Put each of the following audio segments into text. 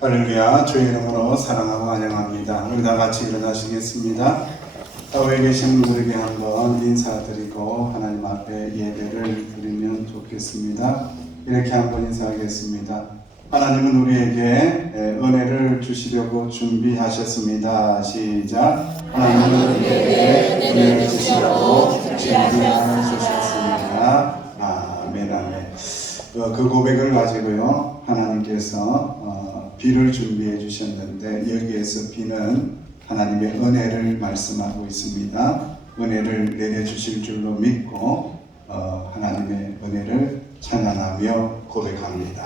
할렐루야. 주의 이름으로 사랑하고 환영합니다. 우리 다 같이 일어나시겠습니다. 외에 계신 분들에게 한번 인사드리고 하나님 앞에 예배를 드리면 좋겠습니다. 이렇게 한번 인사하겠습니다. 하나님은 우리에게 은혜를 주시려고 준비하셨습니다. 시작. 하나님은 우리에게 은혜를 주시려고 준비하셨습니다. 아멘, 아멘. 그 고백을 가지고요, 하나님께서 비를 준비해 주셨는데, 여기에서 비는 하나님의 은혜를 말씀하고 있습니다. 은혜를 내려주실 줄로 믿고 하나님의 은혜를 찬양하며 고백합니다.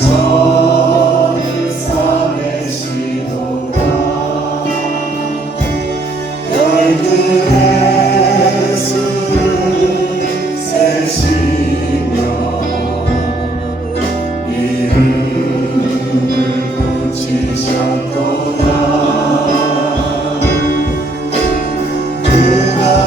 상처를 싸매시도다. 열들의 수를 세시며 이름을 붙이셨도다. 그가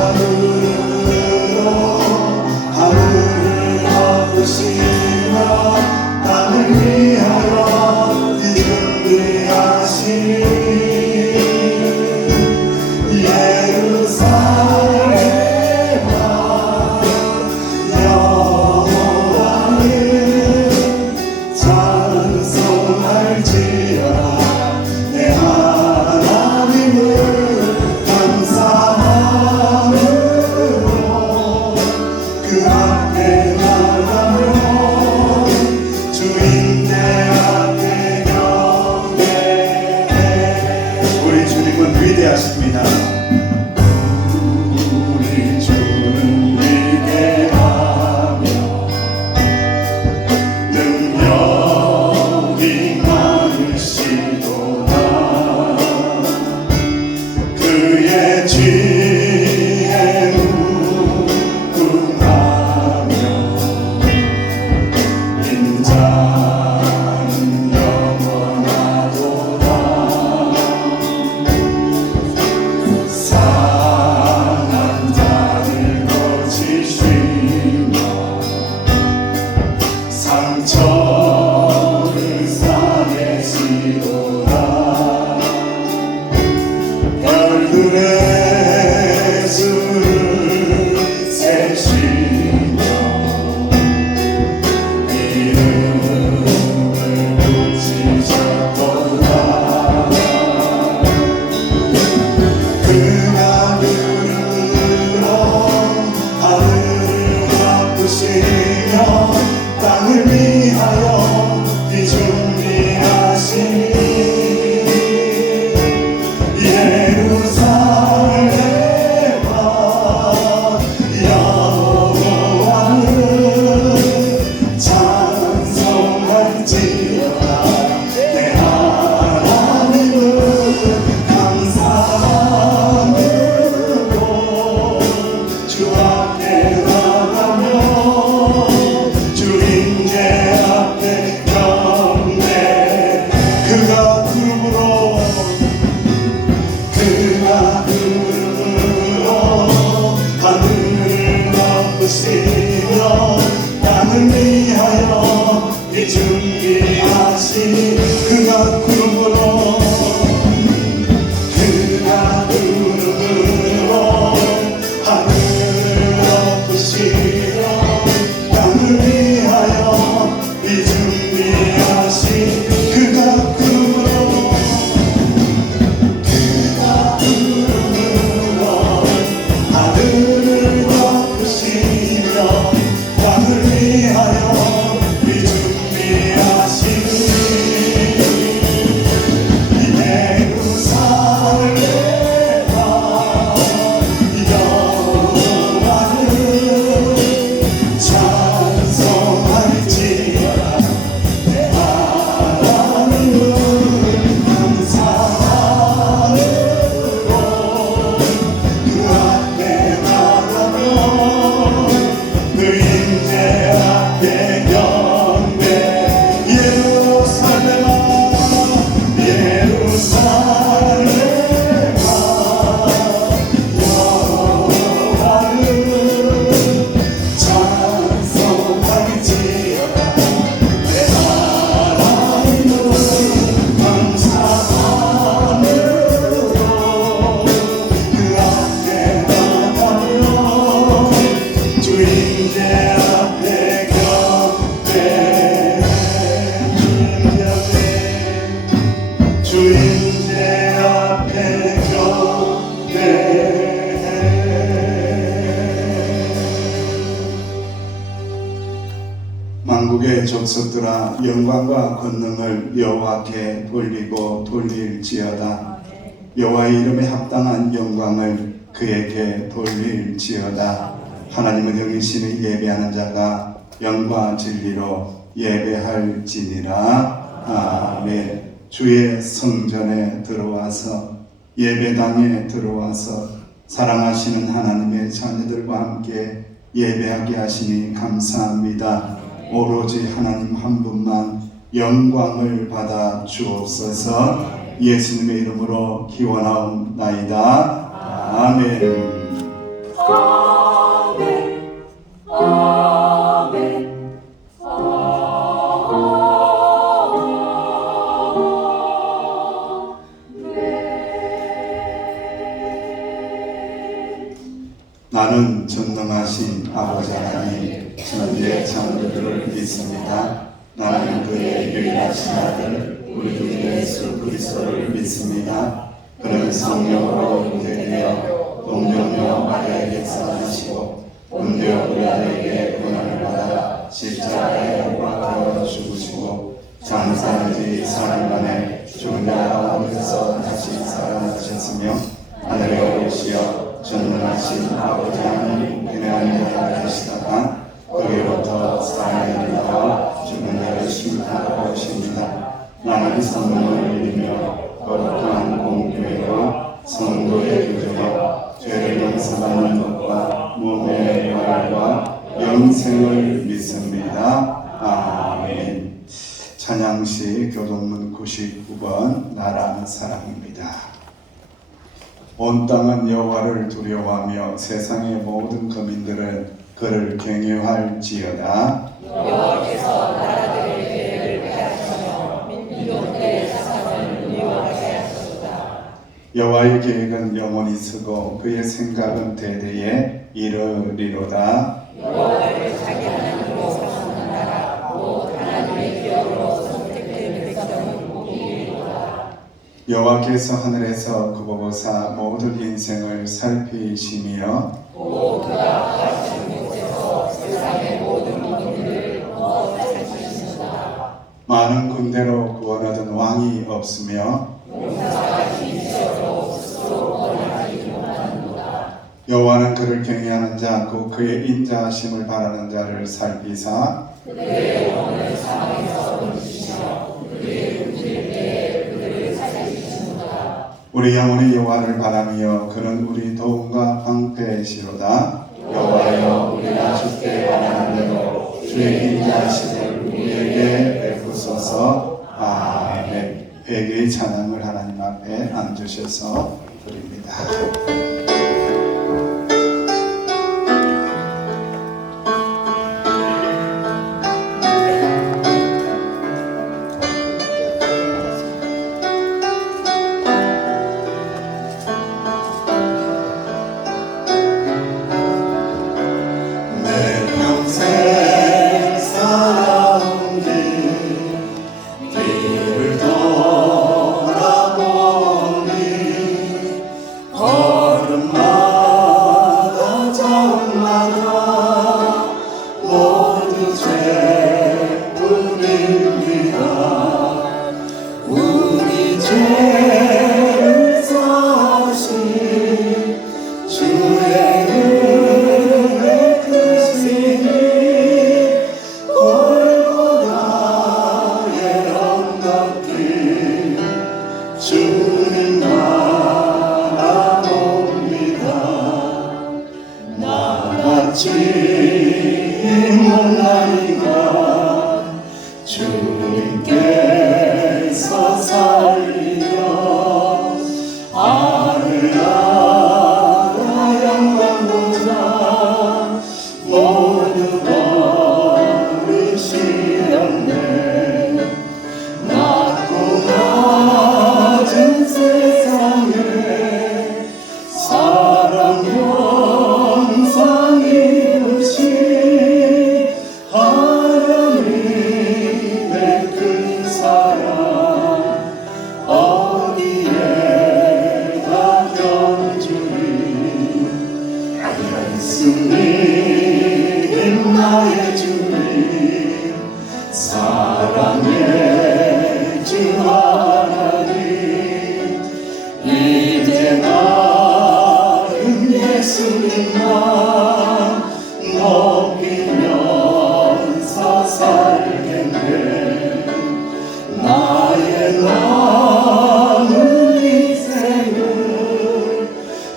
만국의 족속들아 영광과 권능을 여호와께 돌리고 돌릴지어다. 여호와의 이름에 합당한 영광을 그에게 돌릴지어다. 하나님은 영이시니 예배하는 자가 영과 진리로 예배할지니라. 아멘. 주의 성전에 들어와서 예배당에 들어와서 사랑하시는 하나님의 자녀들과 함께 예배하게 하시니 감사합니다. 오로지 하나님 한 분만 영광을 받아 주옵소서. 예수님의 이름으로 기원하옵나이다. 아멘. 아멘. 아멘. 나는 전능하신 아버지 하나님 천지의 창조주를 믿습니다. 나는 그의 유일하신 아들 우리 주 예수 그리스도를 믿습니다. 그는 성령으로 잉태되어 동정녀 마리아에게서 나시고 본디오 빌라도에게 고난을 받아 십자가에 못 박혀 죽으시고 장사한 지 4일 만에 죽은 자 가운데서 다시 살아나셨으며 하늘에 오르시어 전능하신 아버지 하나님 은혜 안에 계시다가 거기로부터 살아있는 죽은 자를 심판하러 오십니다. 나는 성령을 믿으며 거룩한 공교회와 성도의 교제와 죄를 용서받는 것과 몸의 부활과 영생을 믿습니다. 아멘. 찬양시 교동문 99번 나라는 사랑입니다. 온 땅은 여호와를 두려워하며 세상의 모든 거민들은 그를 경외할지어다. 여호와께서 나라들의 계획을 폐하시며 민족들의 사상을 미워하게 하셨도다. 여호와의 계획은 영원히 서고 그의 생각은 대대에 이르리로다. 여호와를 자기 하나님으로 삼는 나라 곧 하나님의 기업으로 선택된 백성은 복이 이르리로다. 여호와께서 하늘에서 굽어보사 모든 인생을 살피시며 또 그가 거하시는 곳에서 세상의 모든 민족들을 구워 살피시는도다. 많은 군대로 구원 얻은 왕이 없으며 용사가 힘있어도 스스로 구원하지 못하는도다. 여호와는 그를 경외하는 자 곧 그의 인자하심을 바라는 자를 살피사 그들의 영혼을 사망에서 건지시며 그들의 움직일 때에 그들을 살리시는도다. 우리 영혼이 여호와를 바라며 그는 우리 도움과 방패시로다. 여호와여 우리가 주께 바라는 대로 주의 인자하심을 우리에게 베푸소서. 아멘. 회개의 찬양을 하나님 앞에 앉으셔서 드립니다. 평생 살아온 뒤를 돌아보니 걸음마다 자음마다 모두 죄뿐입니다. 우리 죄를 사신 주의 주님 바라봅니다. 나같이 못나니까 주님께서 살리려 하늘나라 영광보다 모두 버리시었네. 낮고 낮은 세상에 사랑 영상 입으신 하나님의 큰 사랑 어디에다 견주리. 예수님 나의 주님 예수님만 높이면서 살겠네. 나의 남은 인생을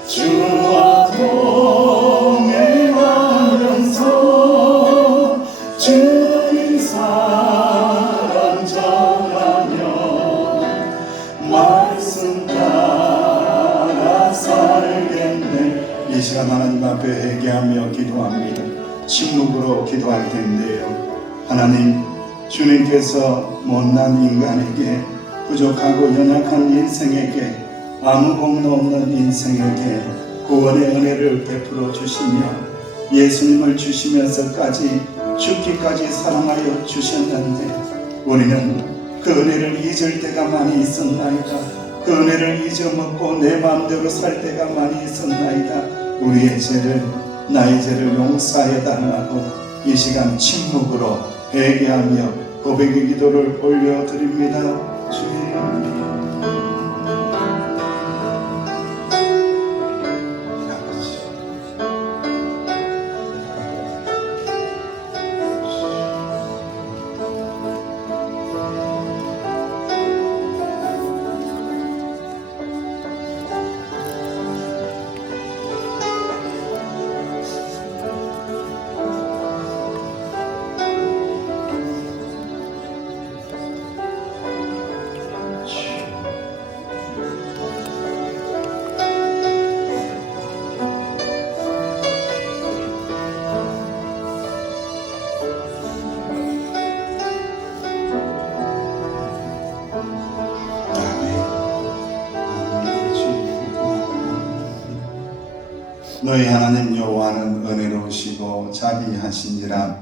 주와 동행하면서 주의 사랑 전하며 말씀 따라 살겠네. 이 시간 하나님 앞에 회개하며 기도합니다. 침묵으로 기도할 텐데요. 하나님, 주님께서 못난 인간에게, 부족하고 연약한 인생에게, 아무 공로 없는 인생에게 구원의 은혜를 베풀어 주시며 예수님을 주시면서까지 죽기까지 사랑하여 주셨는데 우리는 그 은혜를 잊을 때가 많이 있었나이다. 그 은혜를 잊어먹고 내 마음대로 살 때가 많이 있었나이다. 우리의 죄를, 나의 죄를 용서하여 달라고 이 시간 침묵으로 회개하며 고백의 기도를 올려드립니다. 주님, 너희 하나님 여호와는 은혜로우시고 자비하신지라.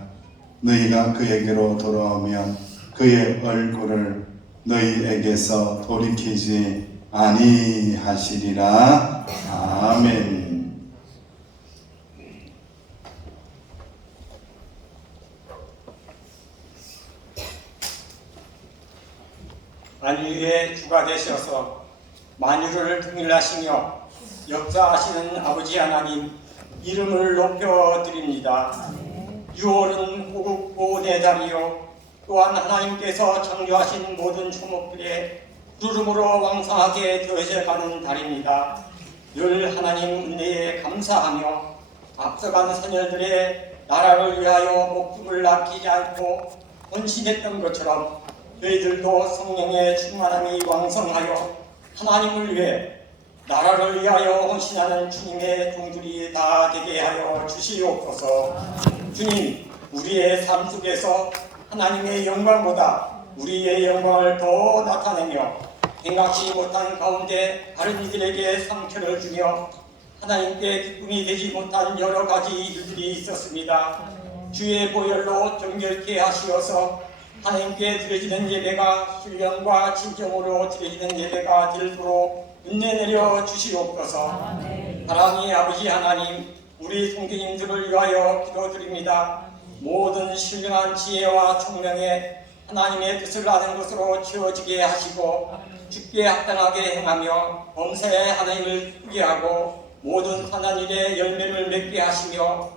너희가 그에게로 돌아오면 그의 얼굴을 너희에게서 돌이키지 아니하시리라. 아멘. 만유의 주가 되셔서 만유를 통일하시며 역사하시는 아버지 하나님 이름을 높여드립니다. 6월은 호국보 내 달이요 또한 하나님께서 창조하신 모든 초목들의 푸르름으로 왕성하게 되어져가는 달입니다. 늘 하나님 은혜에 감사하며 앞서간 선열들의 나라를 위하여 목숨을 아끼지 않고 헌신했던 것처럼 저희들도 성령의 충만함이 왕성하여 하나님을 위해 나라를 위하여 헌신하는 주님의 종들이 다 되게 하여 주시옵소서. 주님, 우리의 삶 속에서 하나님의 영광보다 우리의 영광을 더 나타내며 생각지 못한 가운데 다른 이들에게 상처를 주며 하나님께 기쁨이 되지 못한 여러 가지 일들이 있었습니다. 주의 보혈로 정결케 하시어서 하나님께 드려지는 예배가 신령과 진정으로 드려지는 예배가 되도록 은혜 내려 주시옵소서. 사랑의 아버지 하나님, 우리 성도님들을 위하여 기도드립니다. 모든 신령한 지혜와 총명에 하나님의 뜻을 아는 것으로 채워지게 하시고 주께 합당하게 행하며 범사에 하나님을 크게 하고 모든 선한 일에 열매를 맺게 하시며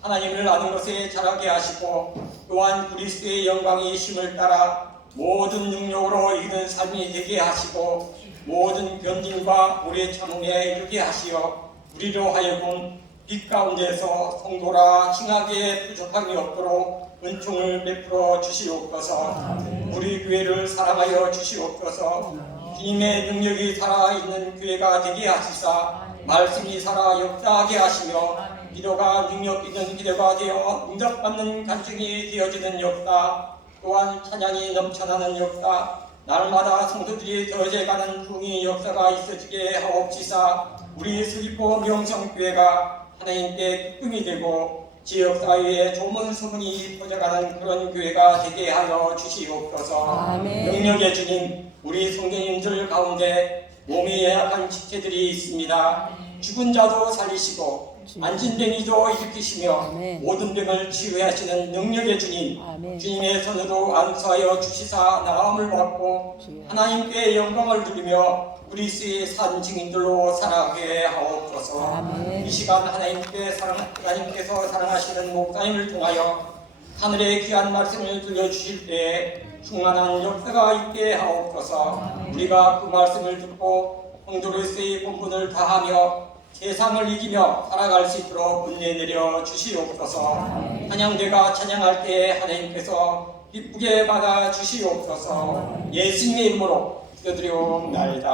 하나님을 아는 것에 자라게 하시고 또한 그리스도의 영광이 심을 따라 모든 능력으로 이기는 삶이 되게 하시고 모든 견딘과 오래 참음에 이르게 하시어 우리로 하여금 빛 가운데서 성도라 칭하게 부족함이 없도록 은총을 베풀어 주시옵소서. 우리 교회를 사랑하여 주시옵소서. 주님의 능력이 살아있는 교회가 되게 하시사 말씀이 살아 역사하게 하시며 기도가 능력 있는 기도가 되어 응답받는 간증이 되어지는 역사, 또한 찬양이 넘쳐나는 역사, 날마다 성도들이 더해져가는 부흥의 역사가 있어지게 하옵시사. 우리 슬리포 명성교회가 하나님께 기쁨이 되고 지역사회에 좋은 소문이 퍼져가는 그런 교회가 되게 하여 주시옵소서. 아멘. 능력의 주님, 우리 성도님들 가운데 몸이 약한 지체들이 있습니다. 죽은 자도 살리시고 안진뱅이도 일으키시며 아멘. 모든 병을 치유하시는 능력의 주님, 아멘. 주님의 손으로 안수하여 주시사 나음을 받고 하나님께 영광을 드리며 그리스의 산 증인들로 살아가게 하옵소서. 아멘. 이 시간 하나님께서 사랑하시는 목사님을 통하여 하늘의 귀한 말씀을 들려주실 때 충만한 역사가 있게 하옵소서. 우리가 그 말씀을 듣고 honduras 본분을 다하며 세상을 이기며 살아갈 수 있도록 은혜 내려 주시옵소서. 한양대가 찬양할 때 하나님께서 기쁘게 받아 주시옵소서. 예수님의 이름으로 기도드리옵나이다.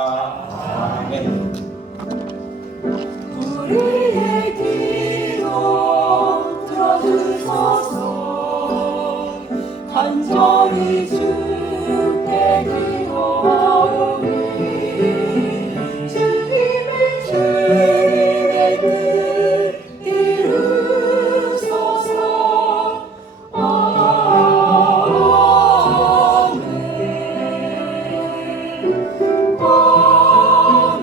아멘. 우리의 기도 들어주소서. 간절히 주께 기도하오니 주님의 뜻 이루소서. 아멘. 아멘.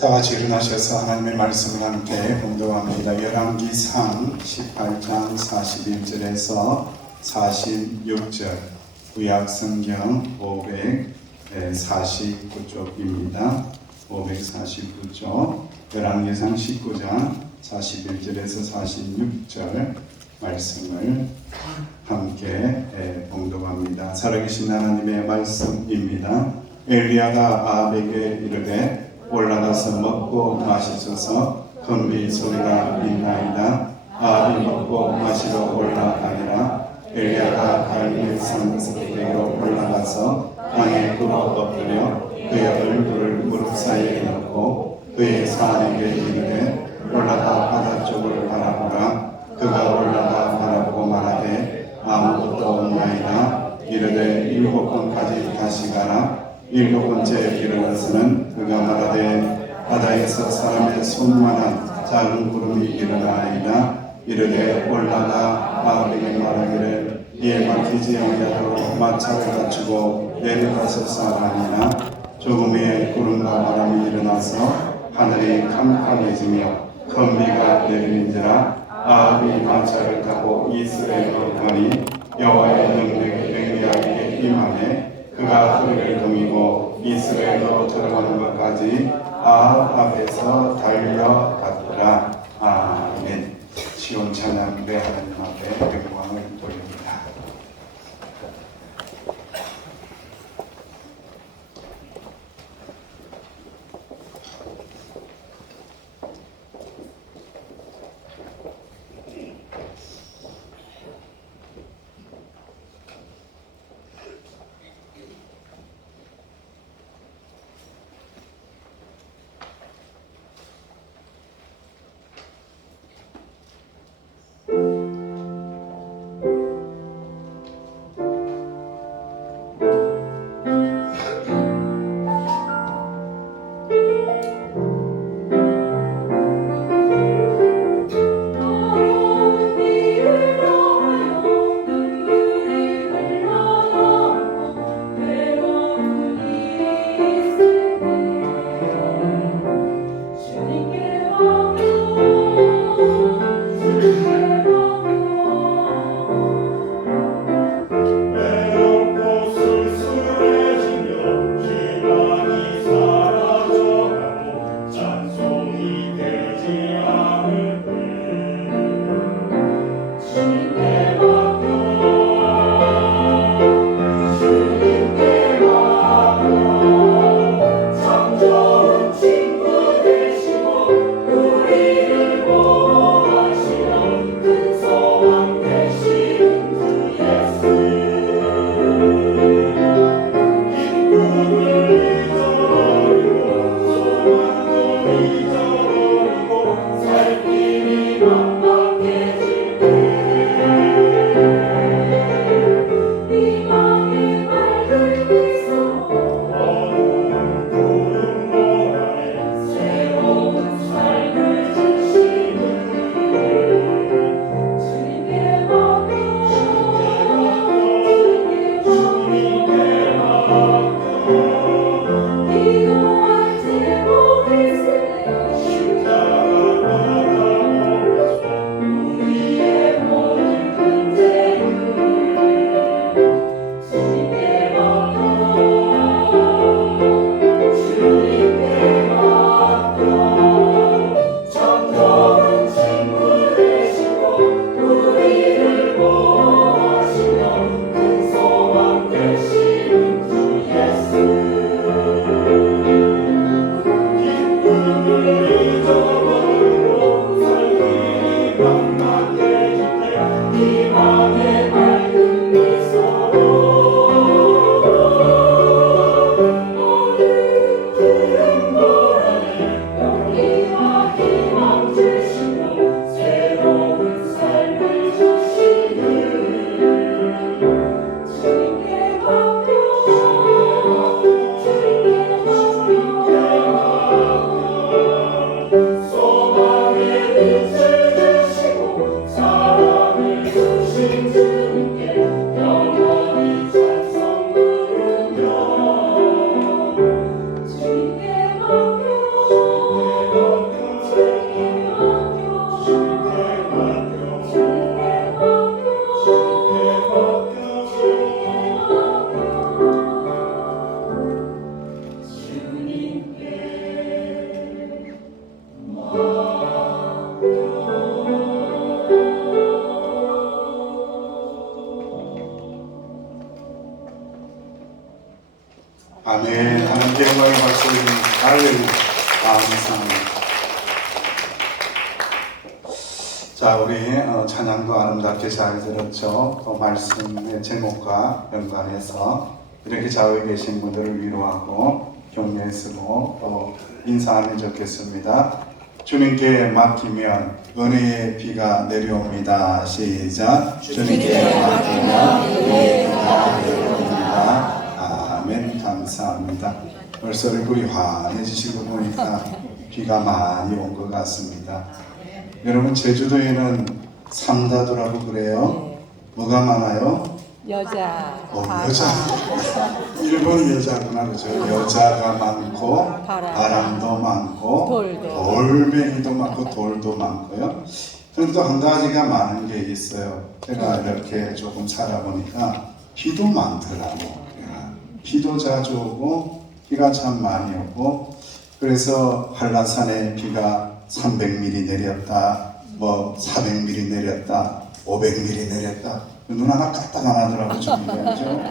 다 같이 일어나셔서 하나님의 말씀을 함께 봉독합니다. 열왕기상 18장 41절에서 46절, 구약성경 549쪽입니다. 549쪽, 열왕기상 19장 41절에서 46절 말씀을 함께 봉독합니다. 살아계신 하나님의 말씀입니다. 엘리야가 아합에게 이르되 올라가서 먹고 마시소서. 금비 소리가 있나이다. 아합이 먹고 마시러 올라가니라. 엘리야가 갈멜 산 꼭대기로 올라가서 땅에 꿇어 엎드려 그의 얼굴을 무릎 사이에 넣고 그의 사안에게 이르되 올라가 바다 쪽을 바라보라. 그가 올라가 바라보고 말하되 아무것도 없나이다. 이르되 7번까지 다시 가라. 7번째 일어나서는 그가 말하되 바다에서 사람의 손만한 작은 구름이 일어나이다. 이르되 올라가 아합에게 말하기를 이에 막히지 아니하도록 마차를 갖추고 내려가서 싸라니라. 조금의 구름과 바람이 일어나서 하늘이 캄캄해지며 큰 비가 내리는지라. 아합이 마차를 타고 이스라엘로 가니 여호와의 능력이 엘리야에게 임하매 그가 허리를 동이고 이스라엘로 들어가는 것까지 아합 앞에서 달려갔더라. 아멘. 시온 찬양대 하나님 앞에 영광을 돌립니다. 아멘. 하나님께 영광의 박수 올립니다. 할렐루야. 감사합니다. 자, 우리 찬양도 아름답게 잘 들었죠. 또 말씀의 제목과 연관해서 이렇게 좌우에 계신 분들을 위로하고 격려해 쓰고 또 인사하면 좋겠습니다. 주님께 맡기면 은혜의 비가 내려옵니다. 시작. 주님께 맡기면 은혜의 비가 내려옵니다. 아멘. 감사합니다. 벌써 얼굴이 환해지시고 보니까 비가 많이 온 것 같습니다. 여러분, 제주도에는 삼다도라고 그래요. 뭐가 많아요? 여자, 여자. 일본이 여자구나, 그죠? 여자가 많고, 바람도 많고, 돌멩이도 많고, 돌도 많고요. 그런데 또 한 가지가 많은 게 있어요. 제가 이렇게 조금 살아보니까 비도 많더라고. 비도 자주 오고, 비가 참 많이 오고, 그래서 한라산에 비가 300mm 내렸다, 뭐 400mm 내렸다, 500mm 내렸다. 눈 하나 까딱 안 하더라고, 주님이죠.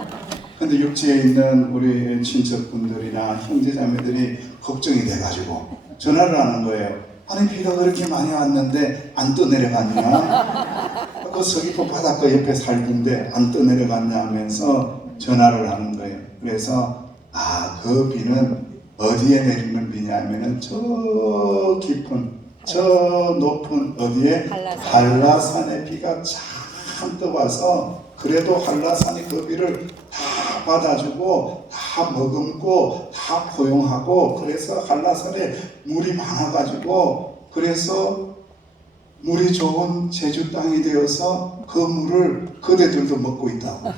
근데 육지에 있는 우리 친척분들이나 형제자매들이 걱정이 돼가지고 전화를 하는 거예요. 아니, 비가 그렇게 많이 왔는데 안 떠내려갔냐? 그 서귀포 바닷가 옆에 살던데 안 떠내려갔냐 하면서 전화를 하는 거예요. 그래서 그 비는 어디에 내리는 비냐면은 저 깊은 저 높은 어디에 한라산의 비가 잔뜩 와서 그래도 한라산이 그 비를 다 받아주고 다 머금고 다 포용하고 그래서 한라산에 물이 많아가지고 그래서 물이 좋은 제주 땅이 되어서 그 물을 그대들도 먹고 있다고.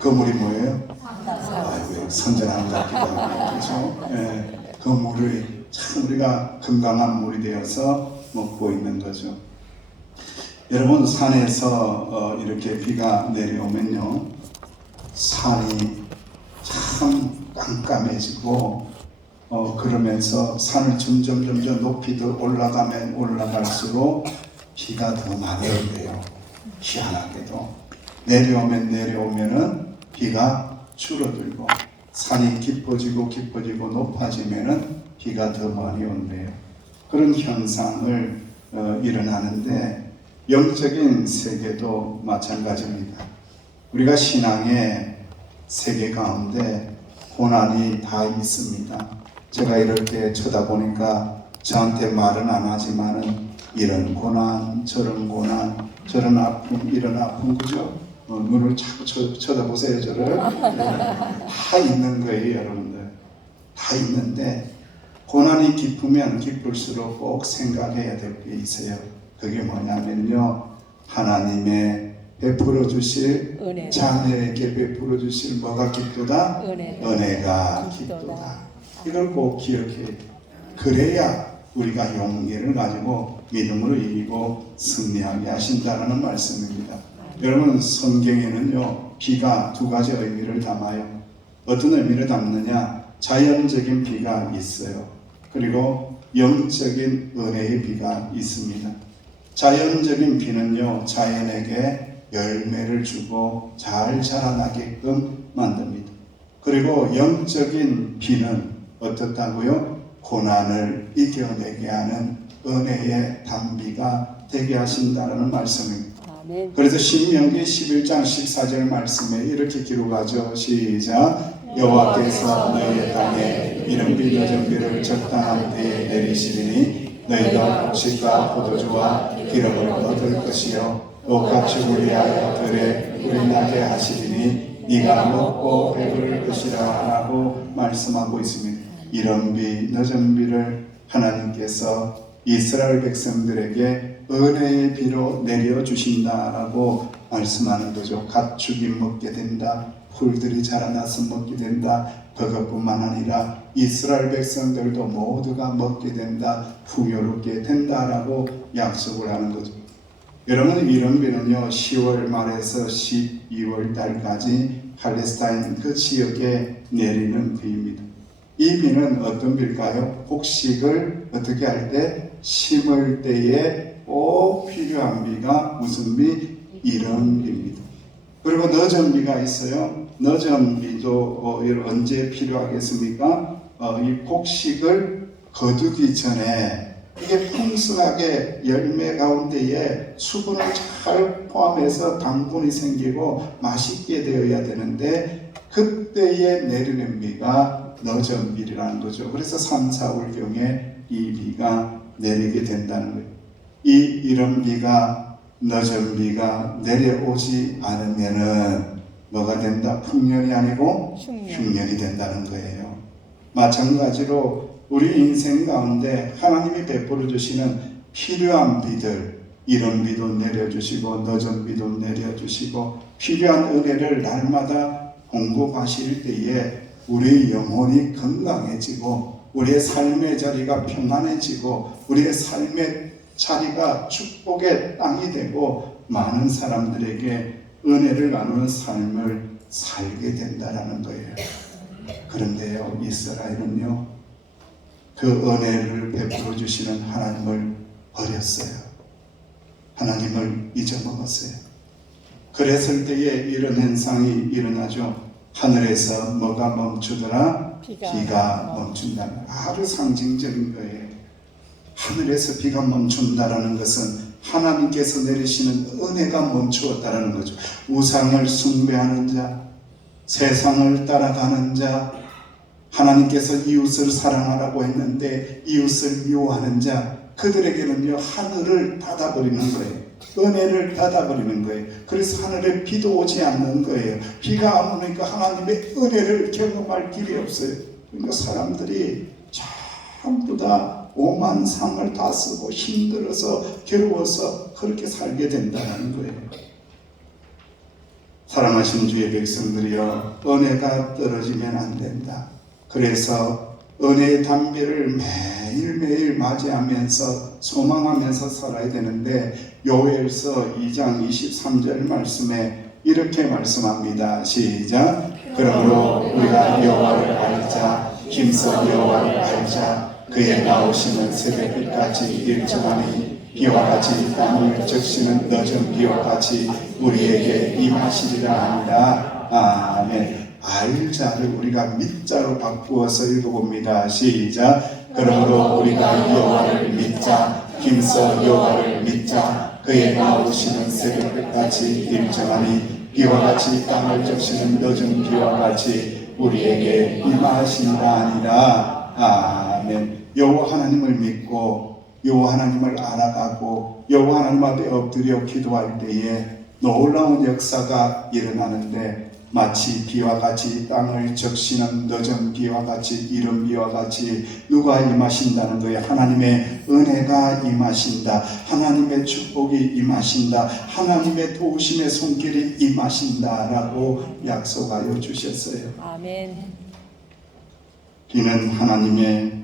그 물이 뭐예요? 아이고, 선전한 것 같기도 하고, 그렇죠? 예, 그 물이 참 우리가 건강한 물이 되어서 먹고 있는 거죠. 여러분, 산에서 이렇게 비가 내려오면요, 산이 참 깜깜해지고 그러면서 산을 점점 높이 더 올라가면 올라갈수록 비가 더 많이 온대요. 희한하게도 내려오면은 비가 줄어들고 산이 깊어지고 높아지면은 비가 더 많이 온대요. 그런 현상을 일어나는데 영적인 세계도 마찬가지입니다. 우리가 신앙의 세계 가운데 고난이 다 있습니다. 제가 이럴 때 쳐다보니까 저한테 말은 안 하지만은 이런 고난, 저런 아픔, 이런 아픔, 그죠? 눈을 자꾸 쳐다보세요, 저를. 다 있는 거예요, 여러분들. 다 있는데 고난이 깊으면 깊을수록 꼭 생각해야 될 게 있어요. 그게 뭐냐면요, 하나님의 베풀어 주실 자녀에게 베풀어 주실 뭐가 깊도다? 은혜가 깊도다. 이걸 꼭 기억해야 돼요. 그래야 우리가 용기를 가지고 믿음으로 이기고 승리하게 하신다는 말씀입니다. 여러분, 성경에는요, 비가 두 가지 의미를 담아요. 어떤 의미를 담느냐? 자연적인 비가 있어요. 그리고 영적인 은혜의 비가 있습니다. 자연적인 비는요, 자연에게 열매를 주고 잘 자라나게끔 만듭니다. 그리고 영적인 비는 어떻다고요? 고난을 이겨내게 하는 은혜의 단비가 되게 하신다는 말씀입니다. 아멘. 그래서 신명기 11장 14절 말씀에 이렇게 기록하죠. 시작. 여호와께서 너희의 땅에 이른비 늦은비를 적당한 때에 내리시리니 너희가 곡식과 포도주와 기름을 얻을 것이요 또 가축을 위하여 들에 꿀이 나게 하시리니 네가 먹고 배부를 것이라 라고 말씀하고 있습니다. 이런 비, 늦은 비를 하나님께서 이스라엘 백성들에게 은혜의 비로 내려주신다라고 말씀하는 거죠. 가축이 먹게 된다, 풀들이 자라나서 먹게 된다. 그것뿐만 아니라 이스라엘 백성들도 모두가 먹게 된다, 풍요롭게 된다라고 약속을 하는 거죠. 여러분, 이런 비는요, 10월 말에서 12월 달까지 팔레스타인 그 지역에 내리는 비입니다. 이 비는 어떤 비일까요? 곡식을 어떻게 할 때? 심을 때에 꼭 필요한 비가 무슨 비? 이런 비입니다. 그리고 너전비가 있어요. 너전비도 언제 필요하겠습니까? 이 곡식을 거두기 전에 이게 풍성하게 열매 가운데에 수분을 잘 포함해서 당분이 생기고 맛있게 되어야 되는데 그때에 내리는 비가 너전비라는 거죠. 그래서 3, 4월경에 이 비가 내리게 된다는 거예요. 이런 비가 너전비가 내려오지 않으면은 뭐가 된다? 풍년이 아니고 흉년이 된다는 거예요. 마찬가지로 우리 인생 가운데 하나님이 베풀어 주시는 필요한 비들, 이런 비도 내려주시고 너전비도 내려주시고 필요한 은혜를 날마다 공급하실 때에 우리 영혼이 건강해지고 우리의 삶의 자리가 평안해지고 우리의 삶의 자리가 축복의 땅이 되고 많은 사람들에게 은혜를 나누는 삶을 살게 된다라는 거예요. 그런데요, 이스라엘은요, 그 은혜를 베풀어 주시는 하나님을 버렸어요. 하나님을 잊어먹었어요. 그랬을 때에 이런 현상이 일어나죠. 하늘에서 뭐가 멈추더라? 비가 멈춘다. 아주 상징적인 거예요. 하늘에서 비가 멈춘다라는 것은 하나님께서 내리시는 은혜가 멈추었다라는 거죠. 우상을 숭배하는 자, 세상을 따라가는 자, 하나님께서 이웃을 사랑하라고 했는데 이웃을 미워하는 자, 그들에게는요 하늘을 닫아버리는 거예요. 은혜를 닫아버리는 거예요. 그래서 하늘에 비도 오지 않는 거예요. 비가 안 오니까 하나님의 은혜를 경험할 길이 없어요. 그러니까 사람들이 전부 다 오만 상을 다 쓰고 힘들어서 괴로워서 그렇게 살게 된다는 거예요. 사랑하신 주의 백성들이여, 은혜가 떨어지면 안 된다. 그래서 은혜의 담비를 매일매일 맞이하면서 소망하면서 살아야 되는데, 요엘서 2장 23절 말씀에 이렇게 말씀합니다. 시작. 그러므로 우리가 여호와를 알자, 힘써 여호와를 알자. 그의 나오시는 새벽빛같이 일정하니 비와 같이 땅을 적시는 늦은 비와 같이 우리에게 임하시리라 합니다. 아멘. 알자를 우리가 믿자로 바꾸어서 읽어봅니다. 시작. 그러므로 우리가 여호와를 믿자, 힘써 여호와를 믿자. 그의 나오시는 새벽빛같이 일정하니 비와 같이 땅을 적시는 늦은 비와 같이 우리에게 임하시리라 하니라. 아멘. 여호와 하나님을 믿고 여호와 하나님을 알아가고 여호와 하나님 앞에 엎드려 기도할 때에 놀라운 역사가 일어나는데, 마치 비와 같이 땅을 적시는 늦은 비와 같이 이른 비와 같이 누가 임하신다는 거예요. 하나님의 은혜가 임하신다. 하나님의 축복이 임하신다. 하나님의 도우심의 손길이 임하신다라고 약속하여 주셨어요. 아멘. 비는 하나님의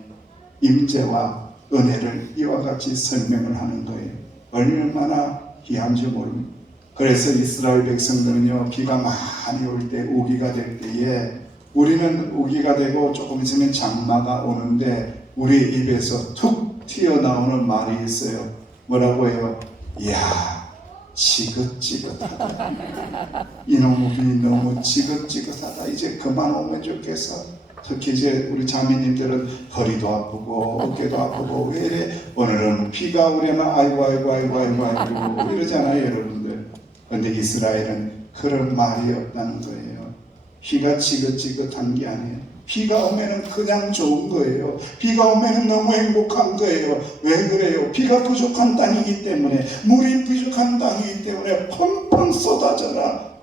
임재와 은혜를 이와 같이 설명을 하는 거예요. 얼마나 귀한지 모릅니다. 그래서 이스라엘 백성들은요, 비가 많이 올 때, 우기가 될 때에 우리는 우기가 되고 조금 있으면 장마가 오는데 우리 입에서 툭 튀어나오는 말이 있어요. 뭐라고 해요? 이야, 지긋지긋하다. 이놈의 비 너무 지긋지긋하다. 이제 그만 오면 좋겠어. 특히 이제 우리 자매님들은 허리도 아프고 어깨도 아프고 왜 이래? 오늘은 비가 오려면 아이고 이러잖아요, 여러분들. 그런데 이스라엘은 그런 말이 없다는 거예요. 비가 지긋지긋한 게 아니에요. 비가 오면은 그냥 좋은 거예요. 비가 오면은 너무 행복한 거예요. 왜 그래요? 비가 부족한 땅이기 때문에, 물이 부족한 땅이기 때문에 펑펑 쏟아져라.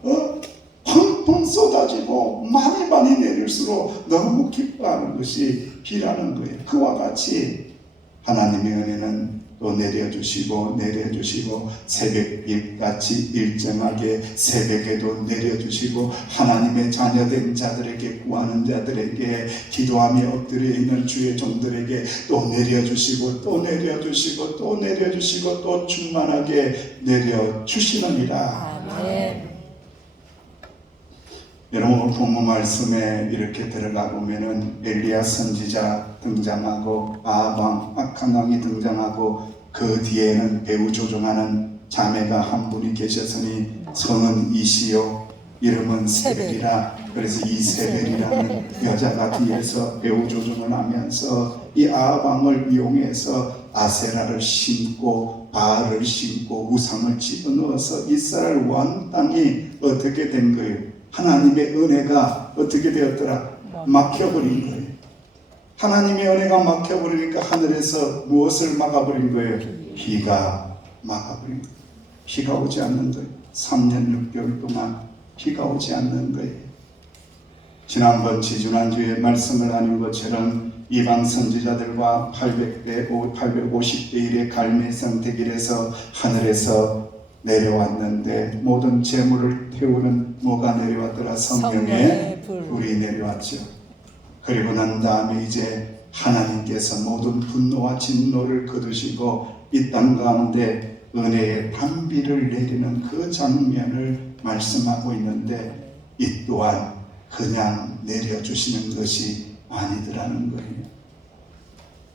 펑펑 쏟아지고 많이 내릴수록 너무 기뻐하는 것이 비라는 거예요. 그와 같이 하나님의 은혜는 또 내려주시고 새벽빛같이 일정하게 새벽에도 내려주시고 하나님의 자녀된 자들에게, 구하는 자들에게, 기도하며 엎드려 있는 주의 종들에게 또 내려주시고 또 충만하게 내려주시느니라. 아멘. 여러분, 오늘 본문 말씀에 이렇게 들어가 보면은 엘리야 선지자 등장하고 아합 악한 왕이 등장하고 그 뒤에는 배후 조종하는 자매가 한 분이 계셨으니 성은 이시요 이름은 세벨이라. 그래서 이 세벨이라는 여자가 뒤에서 배후 조종을 하면서 이 아방을 이용해서 아세라를 심고 바알을 심고 우상을 집어넣어서 이스라엘 왕 땅이 어떻게 된 거예요? 하나님의 은혜가 어떻게 되었더라? 막혀버린 거예요. 하나님의 은혜가 막혀버리니까 하늘에서 무엇을 막아버린 거예요? 비가 막아버린 거예요. 비가 오지 않는 거예요. 3년 6개월 동안 비가 오지 않는 거예요. 지난번 지난주에 말씀을 나눈 것처럼 이방 선지자들과 850대 1의 갈매성 대길에서 하늘에서 내려왔는데 모든 재물을 태우는 뭐가 내려왔더라? 성령의 불이 내려왔죠. 그리고 난 다음에 이제 하나님께서 모든 분노와 진노를 거두시고 이 땅 가운데 은혜의 단비를 내리는 그 장면을 말씀하고 있는데 이 또한 그냥 내려주시는 것이 아니더라는 거예요.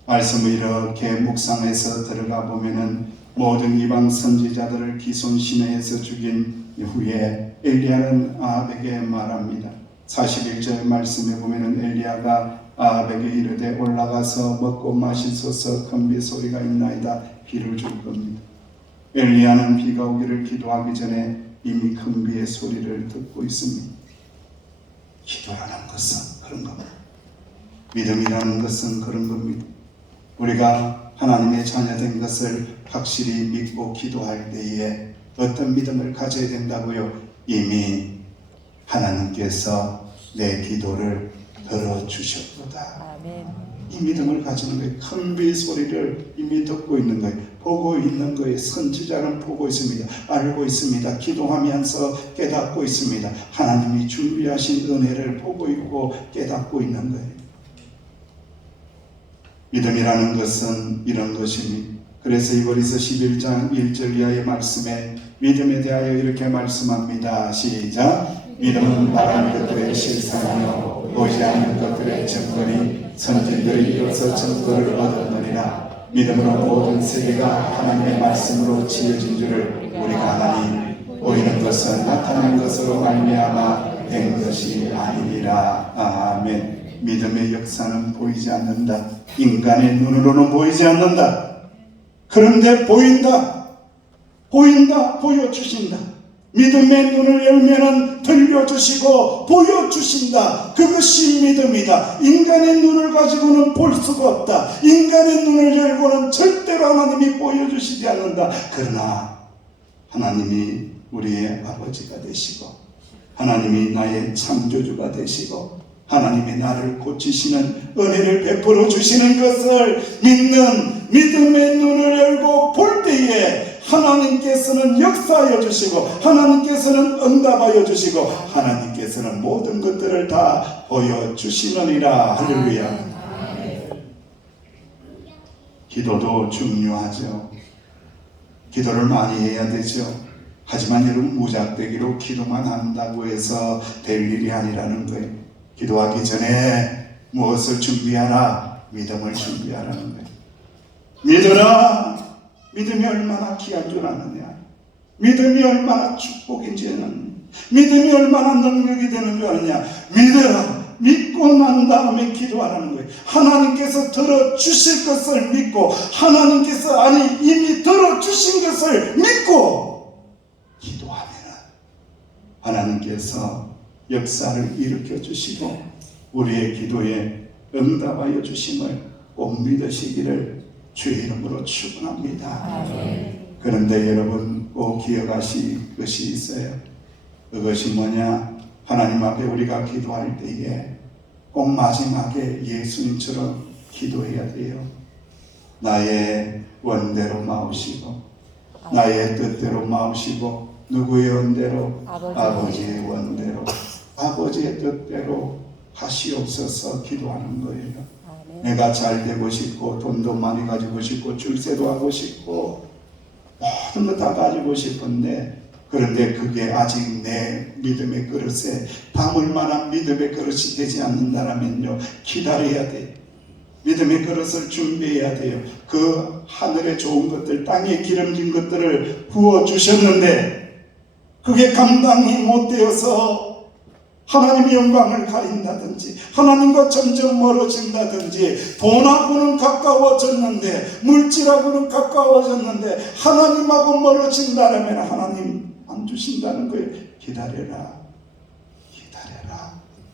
말씀을 이렇게 묵상해서 들어가 보면은 모든 이방 선지자들을 기손 시내에서 죽인 후에 엘리야는 아합에게 말합니다. 41절 말씀에 보면은 엘리야가 아합에게 이르되 올라가서 먹고 마시소서 큰 비 소리가 있나이다. 비를 줄 겁니다. 엘리야는 비가 오기를 기도하기 전에 이미 큰 비의 소리를 듣고 있습니다. 기도라는 것은 그런 겁니다. 믿음이라는 것은 그런 겁니다. 우리가 하나님의 자녀된 것을 확실히 믿고 기도할 때에 어떤 믿음을 가져야 된다고요? 이미 하나님께서 내 기도를 들어주셨도다. 이 믿음을 가지는 거예요. 큰 비 소리를 이미 듣고 있는 거예요. 보고 있는 거예요. 선지자는 보고 있습니다. 알고 있습니다. 기도하면서 깨닫고 있습니다. 하나님이 준비하신 은혜를 보고 있고 깨닫고 있는 거예요. 믿음이라는 것은 이런 것입니다. 그래서 이고리서 11장 1절 이하의 말씀에 믿음에 대하여 이렇게 말씀합니다. 시작. 믿음은 바라는 것들의 실상이요 보이지 않는 것들의 증거니 선진들이 이로써 증거를 얻었느니라. 믿음으로 모든 세계가 하나님의 말씀으로 지어진 줄을 우리가 아나니 보이는 것은 나타난 것으로 말미암아 된 것이 아니니라. 아멘. 믿음의 역사는 보이지 않는다. 인간의 눈으로는 보이지 않는다. 그런데 보인다. 보인다. 보여주신다. 믿음의 눈을 열면은 들려주시고 보여주신다. 그것이 믿음이다. 인간의 눈을 가지고는 볼 수가 없다. 인간의 눈을 열고는 절대로 하나님이 보여주시지 않는다. 그러나 하나님이 우리의 아버지가 되시고 하나님이 나의 창조주가 되시고 하나님이 나를 고치시는 은혜를 베풀어 주시는 것을 믿는 믿음의 눈을 열고 볼 때에 하나님께서는 역사하여 주시고 하나님께서는 응답하여 주시고 하나님께서는 모든 것들을 다 보여주시느니라. 할렐루야. 기도도 중요하죠. 기도를 많이 해야 되죠. 하지만 여러분 무작대기로 기도만 한다고 해서 될 일이 아니라는 거예요. 기도하기 전에 무엇을 준비하라? 믿음을 준비하라는 거예요. 믿어라. 믿음이 얼마나 귀한 줄 아느냐? 믿음이 얼마나 축복인지 아느냐? 믿음이 얼마나 능력이 되는 줄 아느냐? 믿어라. 믿고 난 다음에 기도하라는 거예요. 하나님께서 들어주실 것을 믿고 하나님께서 이미 들어주신 것을 믿고 기도하면 하나님께서 역사를 일으켜 주시고 우리의 기도에 응답하여 주심을 꼭 믿으시기를 주의 이름으로 축원합니다. 그런데 여러분 꼭 기억하실 것이 있어요. 그것이 뭐냐? 하나님 앞에 우리가 기도할 때에 꼭 마지막에 예수님처럼 기도해야 돼요. 나의 원대로 마으시고 나의 뜻대로 마으시고 누구의 원대로? 아버지의 원대로 아버지의 뜻대로 하시옵소서 기도하는 거예요. 내가 잘 되고 싶고 돈도 많이 가지고 싶고 출세도 하고 싶고 모든 거 다 가지고 싶은데 그런데 그게 아직 내 믿음의 그릇에 담을 만한 믿음의 그릇이 되지 않는다면요 기다려야 돼요. 믿음의 그릇을 준비해야 돼요. 그 하늘의 좋은 것들 땅에 기름진 것들을 부어주셨는데 그게 감당이 못 되어서 하나님의 영광을 가린다든지 하나님과 점점 멀어진다든지 돈하고는 가까워졌는데 물질하고는 가까워졌는데 하나님하고 멀어진다면 하나님 안 주신다는 거예요. 기다려라.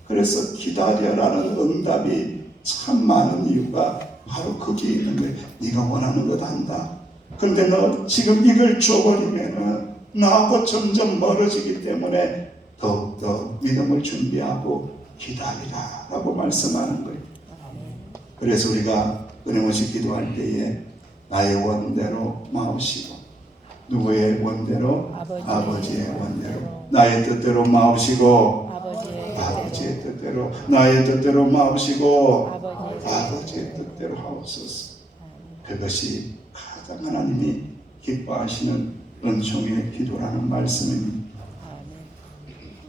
그래서 기다려라는 응답이 참 많은 이유가 바로 거기에 있는 거예요. 네가 원하는 것 한다. 그런데 너 지금 이걸 줘버리면 나하고 점점 멀어지기 때문에 더욱더 믿음을 준비하고 기다리라 라고 말씀하는 거예요. 그래서 우리가 끊임없이 기도할 때에 나의 원대로 마우시고 누구의 원대로? 아버지의 원대로 나의 뜻대로 마우시고 아버지의 뜻대로 나의 뜻대로 마우시고 아버지의 뜻대로 하옵소서. 그것이 가장 하나님이 기뻐하시는 은총의 기도라는 말씀입니다.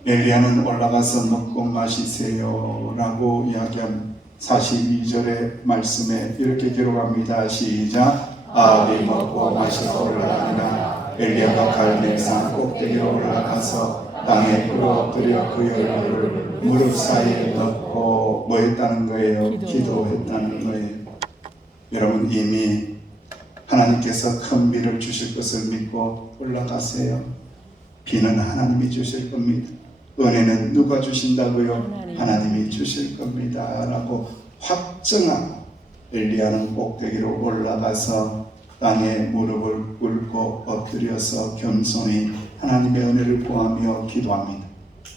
엘리야는 올라가서 먹고 마시세요 라고 이야기한 42절의 말씀에 이렇게 기록합니다. 시작. 아합이 먹고 마셔서 올라가니라. 엘리야가 갈멜산 꼭대기로 올라가서 땅에 엎드려 그 얼굴을 무릎 사이에 넣고 뭐 했다는 거예요? 기도했다는 거예요. 여러분 이미 하나님께서 큰 비를 주실 것을 믿고 올라가세요. 비는 하나님이 주실 겁니다. 은혜는 누가 주신다고요? 하나님이 주실 겁니다 라고 확정하고 엘리야는 꼭대기로 올라가서 땅에 무릎을 꿇고 엎드려서 겸손히 하나님의 은혜를 구하며 기도합니다.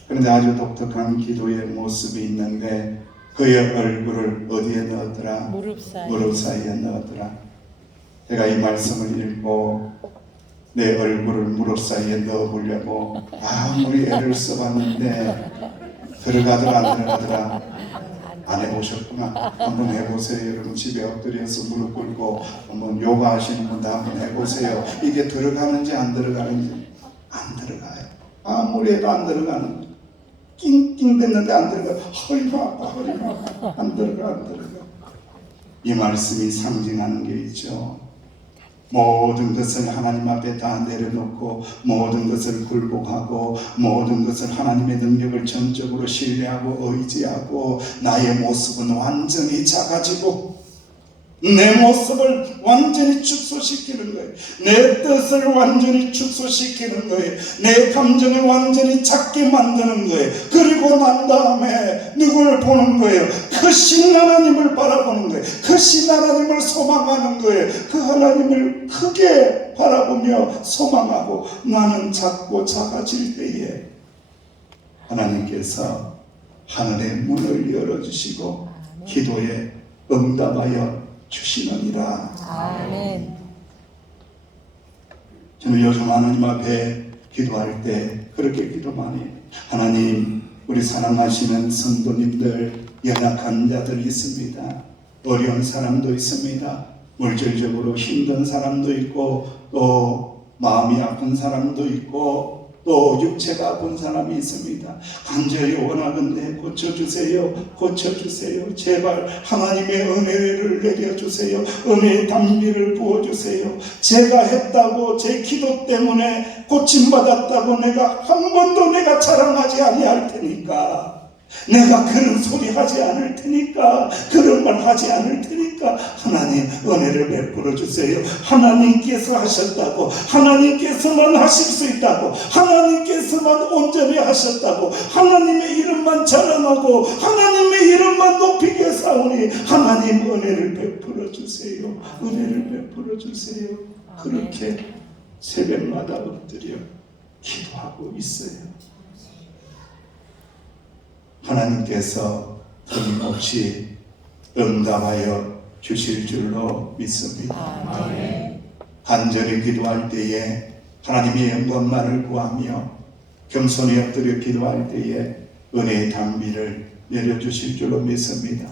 그런데 아주 독특한 기도의 모습이 있는데 그의 얼굴을 어디에 넣었더라? 무릎 사이에 넣었더라. 제가 이 말씀을 읽고 내 얼굴을 무릎 사이에 넣어보려고 아무리 애를 써봤는데 들어가더라 안 들어가더라? 안 해보셨구나. 한번 해보세요. 여러분 집에 엎드려서 무릎 꿇고 한번 요가 하시는 분도 한번 해보세요. 이게 들어가는지 안 들어가는지. 안 들어가요. 아무리 해도 안 들어가는 거예요. 낑낑 됐는데 안 들어가. 허리가 아파 허리가 아파. 안 들어가. 이 말씀이 상징하는 게 있죠. 모든 것을 하나님 앞에 다 내려놓고 모든 것을 굴복하고 모든 것을 하나님의 능력을 전적으로 신뢰하고 의지하고 나의 모습은 완전히 작아지고 내 모습을 완전히 축소시키는 거예요. 내 뜻을 완전히 축소시키는 거예요. 내 감정을 완전히 작게 만드는 거예요. 그리고 난 다음에 누구를 보는 거예요? 크신 하나님을 바라보는 거예요. 크신 하나님을 소망하는 거예요. 그 하나님을 크게 바라보며 소망하고 나는 작고 작아질 때에 하나님께서 하늘의 문을 열어주시고 기도에 응답하여 주시느니라. 아멘. 저는 요즘 하나님 앞에 기도할 때 그렇게 기도 많이 해요. 하나님, 우리 사랑하시는 성도님들, 연약한 자들이 있습니다. 어려운 사람도 있습니다. 물질적으로 힘든 사람도 있고 또 마음이 아픈 사람도 있고 또 육체가 아픈 사람이 있습니다. 간절히 원하건대 고쳐주세요. 제발 하나님의 은혜를 내려주세요. 은혜의 단비를 부어주세요. 제가 했다고 제 기도 때문에 고침받았다고 내가 한 번도 내가 자랑하지 아니할 테니까, 내가 그런 소리 하지 않을 테니까, 그런 말 하지 않을 테니까 하나님 은혜를 베풀어 주세요. 하나님께서 하셨다고, 하나님께서만 하실 수 있다고, 하나님께서만 온전히 하셨다고, 하나님의 이름만 자랑하고 하나님의 이름만 높이게 사오니 하나님 은혜를 베풀어 주세요. 은혜를 베풀어 주세요. 그렇게 새벽마다 엎드려 기도하고 있어요. 하나님께서 틀림없이 응답하여 주실 줄로 믿습니다. 아멘. 간절히 기도할 때에 하나님의 영광만을 구하며 겸손히 엎드려 기도할 때에 은혜의 단비를 내려주실 줄로 믿습니다.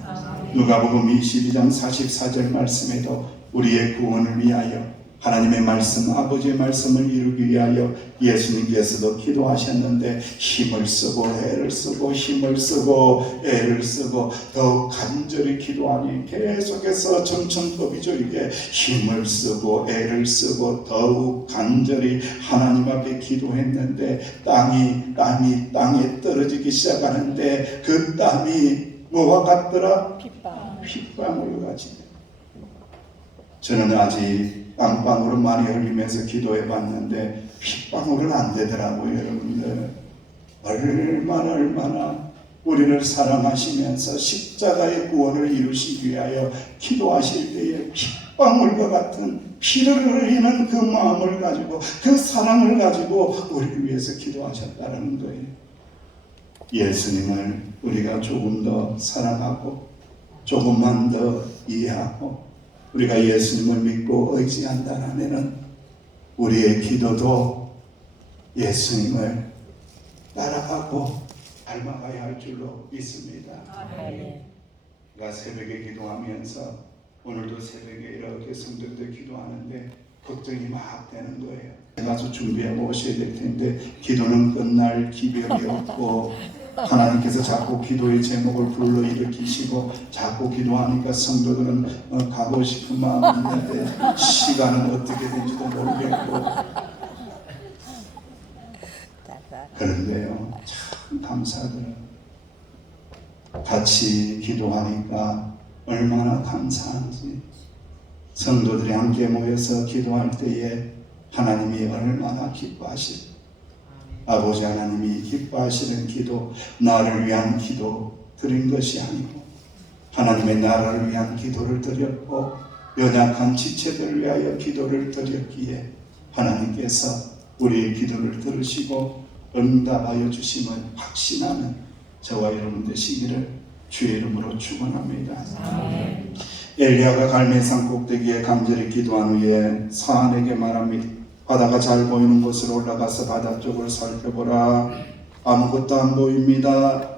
누가복음 22장 44절 말씀에도 우리의 구원을 위하여 하나님의 말씀, 아버지의 말씀을 이루기 위하여 예수님께서도 기도하셨는데 힘을 쓰고 애를 쓰고 힘을 쓰고 애를 쓰고 더욱 간절히 기도하니 계속해서 정천법이죠. 이게 힘을 쓰고 애를 쓰고 더욱 간절히 하나님 앞에 기도했는데 땀이 땅에 떨어지기 시작하는데 그 땀이 뭐와 같더라? 핏방울 같이. 저는 아직 땀방울을 많이 흘리면서 기도해 봤는데 핏방울은 안 되더라고요. 여러분들 얼마나 우리를 사랑하시면서 십자가의 구원을 이루시기 위하여 기도하실 때에 핏방울과 같은 피를 흘리는 그 마음을 가지고 그 사랑을 가지고 우리를 위해서 기도하셨다는 거예요. 예수님을 우리가 조금 더 사랑하고 조금만 더 이해하고 우리가 예수님을 믿고 의지한다라면 우리의 기도도 예수님을 따라가고 닮아가야 할 줄로 믿습니다. 우리가 새벽에 기도하면서 오늘도 새벽에 이렇게 성도들 기도하는데 걱정이 막 되는 거예요. 가서 준비하고 오셔야 될 텐데 기도는 끝날 기별이 없고 하나님께서 자꾸 기도의 제목을 불러일으키시고 자꾸 기도하니까 성도들은 가고 싶은 마음이 있는데 시간은 어떻게 된지도 모르겠고 그런데요 참 감사하더라고요. 같이 기도하니까 얼마나 감사한지 성도들이 함께 모여서 기도할 때에 하나님이 얼마나 기뻐하실까. 아버지 하나님이 기뻐하시는 기도, 나를 위한 기도 드린 것이 아니고 하나님의 나라를 위한 기도를 드렸고 연약한 지체들을 위하여 기도를 드렸기에 하나님께서 우리의 기도를 들으시고 응답하여 주심을 확신하는 저와 여러분 되시기를 주의 이름으로 축원합니다. 엘리야가 갈멜산 꼭대기에 간절히 기도한 후에 사안에게 말합니다. 바다가 잘 보이는 곳으로 올라가서 바다 쪽을 살펴보라. 아무것도 안 보입니다.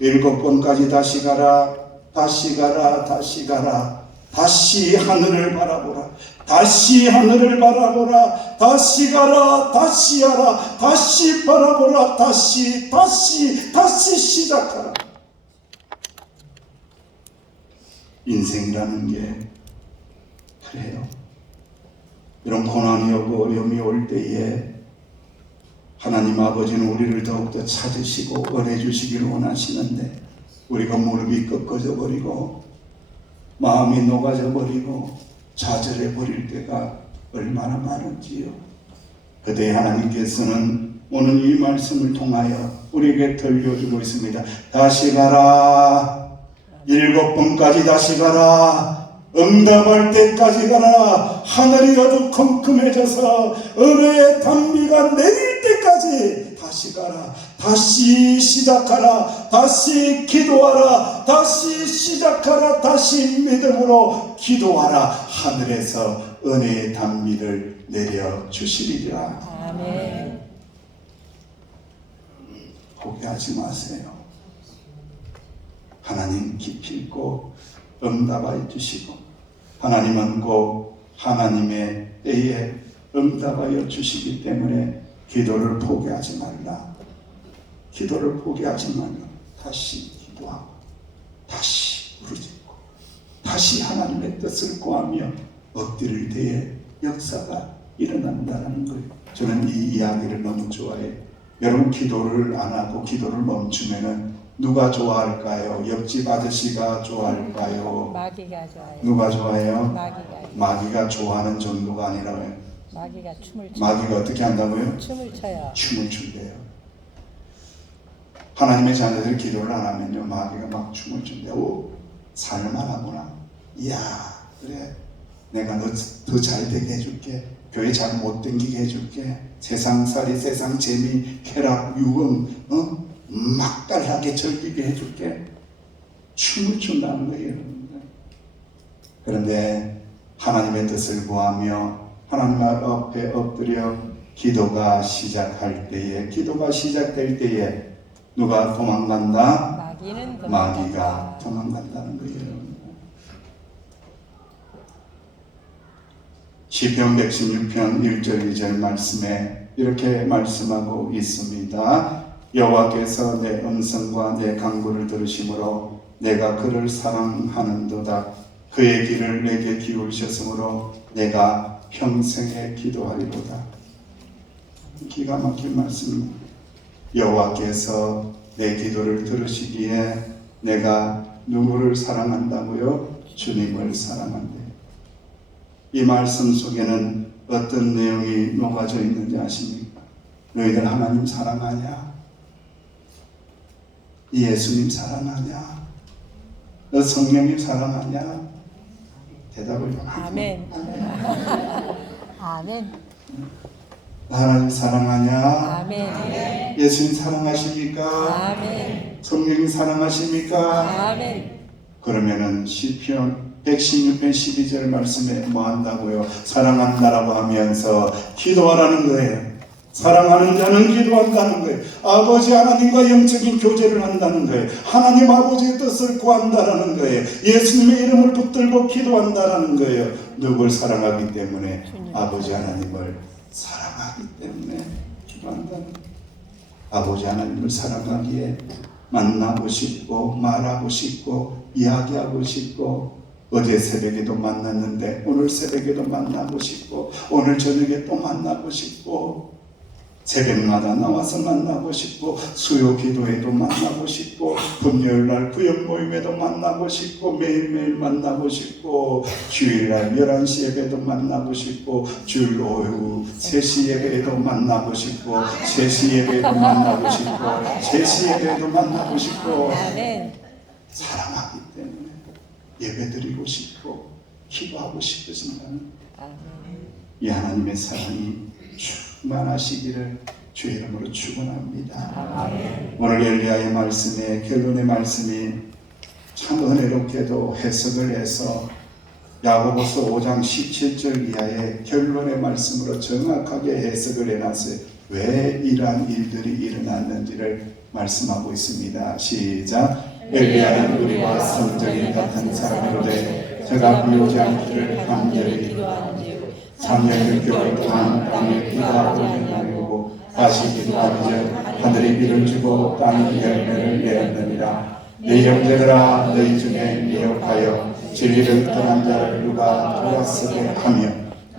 7번까지 다시 가라. 다시 가라. 다시 가라. 다시 하늘을 바라보라. 다시 하늘을 바라보라. 다시 가라. 다시 하라. 다시 바라보라. 다시 시작하라. 인생이라는 게 그래요. 이런 고난이 오고 어려움이 올 때에 하나님 아버지는 우리를 더욱더 찾으시고 은혜주시기를 원하시는데 우리가 무릎이 꺾어져 버리고 마음이 녹아져 버리고 좌절해 버릴 때가 얼마나 많은지요. 그때 하나님께서는 오늘 이 말씀을 통하여 우리에게 들려주고 있습니다. 다시 가라. 7번까지 다시 가라. 응답할 때까지 가라. 하늘이 어두컴컴해져서 은혜의 단비가 내릴 때까지 다시 가라. 다시 시작하라. 다시 기도하라. 다시 시작하라. 다시 믿음으로 기도하라. 하늘에서 은혜의 단비를 내려주시리라. 아멘. 포기하지 마세요. 하나님 깊이 있고 응답하여 주시고 하나님은 꼭 하나님의 때에 응답하여 주시기 때문에 기도를 포기하지 말라. 기도를 포기하지 말라. 다시 기도하고 다시 부르짖고 다시 하나님의 뜻을 구하며 엎드릴 때에 역사가 일어난다는 거예요. 저는 이 이야기를 너무 좋아해요. 여러분 기도를 안 하고 기도를 멈추면은 누가 좋아할까요? 옆집 아저씨가 좋아할까요? 마귀가 좋아요. 누가 좋아해요? 마귀가. 마귀가 좋아하는 정도가 아니라고요. 마귀가 춤을 춰요. 마귀가 어떻게 한다고요? 춤을 춰요. 춤을 춘대요. 하나님의 자녀들이 기도를 안 하면요 마귀가 막 춤을 춘대요. 오, 살만하구나. 이야 그래 내가 너 더 잘 되게 해줄게. 교회 잘 못 댕기게 해줄게. 세상살이 세상 재미 쾌락 유흥 맛깔나게 즐기게 해줄게. 춤을 춘다는 거예요. 여러분들. 그런데 하나님의 뜻을 구하며 하나님 앞에 엎드려 기도가 시작될 때에 누가 도망간다? 마귀가 도망간다는 거예요. 시편 116편 1절 2절 말씀에 이렇게 말씀하고 있습니다. 여호와께서 내 음성과 내 간구를 들으심으로 내가 그를 사랑하는도다. 그의 길을 내게 기울이셨으므로 내가 평생에 기도하리로다. 기가 막힌 말씀입니다. 여호와께서 내 기도를 들으시기에 내가 누구를 사랑한다고요? 주님을 사랑한대요. 이 말씀 속에는 어떤 내용이 녹아져 있는지 아십니까? 너희들 하나님 사랑하냐? 예수님 사랑하냐? 너 성령님 사랑하냐? 대답을 좀 하죠. 아멘. 아멘. 하나님 사랑하냐? 아멘. 예수님 사랑하십니까? 아멘. 성령님 사랑하십니까? 아멘. 그러면은 시편 116편 12절 말씀에 뭐 한다고요? 사랑한다라고 하면서 기도하라는 거예요. 사랑하는 자는 기도한다는 거예요. 아버지 하나님과 영적인 교제를 한다는 거예요. 하나님 아버지의 뜻을 구한다라는 거예요. 예수님의 이름을 붙들고 기도한다라는 거예요. 누굴 사랑하기 때문에? 아버지 하나님을 사랑하기 때문에 기도한다는 거예요. 아버지 하나님을 사랑하기에 만나고 싶고 말하고 싶고 이야기하고 싶고 어제 새벽에도 만났는데 오늘 새벽에도 만나고 싶고 오늘 저녁에 또 만나고 싶고 새벽마다 나와서 만나고 싶고 수요 기도에도 만나고 싶고 금요일날 구역 모임에도 만나고 싶고 매일매일 만나고 싶고 주일날 11시 예배도 만나고 싶고 주일 오후 3시 예배에도 만나고 싶고 3시 예배에도 만나고 싶고 3시 예배에도 만나고 싶고 사랑하기 때문에 예배드리고 싶고 기도하고 싶으신다는 이 하나님의 사랑이 충만하시기를 주의 이름으로 축원합니다. 오늘 엘리야의 말씀에 결론의 말씀이 참 은혜롭게도 해석을 해서 야고보서 5장 17절 이하의 결론의 말씀으로 정확하게 해석을 해놨어요. 왜 이러한 일들이 일어났는지를 말씀하고 있습니다. 시작. 엘리야는 우리와 성적인 같은 사람으로되 저가 비오지 않기를 간절히 기도하는지 3년 6개월 동안 땅을 비가 오지 아니하고 다시 기도하는즉 하늘이 비를 주고 땅이 열매를 내었느니라. 네 형제들아 너희 중에 미혹하여 진리를 떠난 자를 누가 돌아서게 하며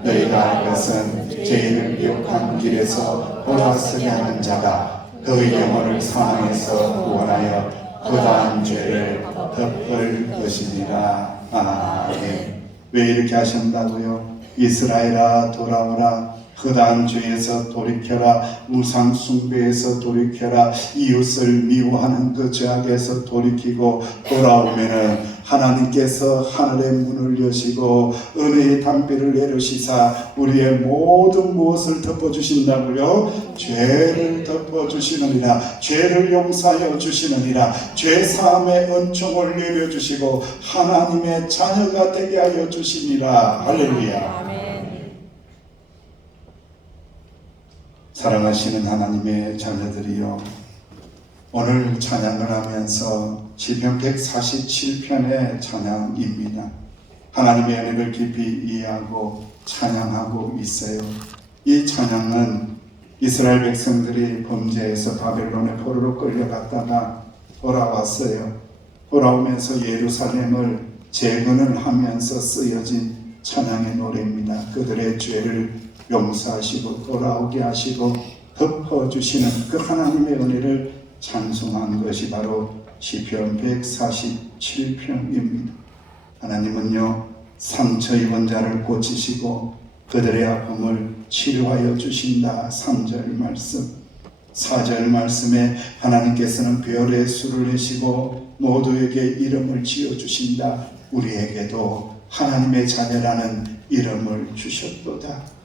너희가 이것은 죄인을 미혹한 길에서 돌아서게 하는 자가 그의 영혼을 사망에서 구원하여 그 다음 죄를 덮을 것이니라. 아멘. 왜 이렇게 하신다고요? 이스라엘아 돌아오라. 그 죄에서 돌이켜라. 우상 숭배에서 돌이켜라. 이웃을 미워하는 그 죄악에서 돌이키고 돌아오면은 하나님께서 하늘의 문을 여시고 은혜의 담비를 내려시사 우리의 모든 무엇을 덮어주신다고요? 죄를 덮어주시느니라. 죄를 용서하여 주시느니라. 죄사함의 은총을 내려주시고 하나님의 자녀가 되게 하여 주시니라. 할렐루야. 사랑하시는 하나님의 자녀들이요, 오늘 찬양을 하면서 시편 147편의 찬양입니다. 하나님의 은혜를 깊이 이해하고 찬양하고 있어요. 이 찬양은 이스라엘 백성들이 범죄해서 바벨론의 포로로 끌려갔다가 돌아왔어요. 돌아오면서 예루살렘을 재건을 하면서 쓰여진 찬양의 노래입니다. 그들의 죄를 용서하시고 돌아오게 하시고 덮어주시는 그 하나님의 은혜를 찬송한 것이 바로 시편 147편입니다. 하나님은요, 상처 입은 자를 고치시고 그들의 아픔을 치료하여 주신다. 3절 말씀. 4절 말씀에 하나님께서는 별의 수를 내시고 모두에게 이름을 지어주신다. 우리에게도 하나님의 자녀라는 이름을 주셨도다.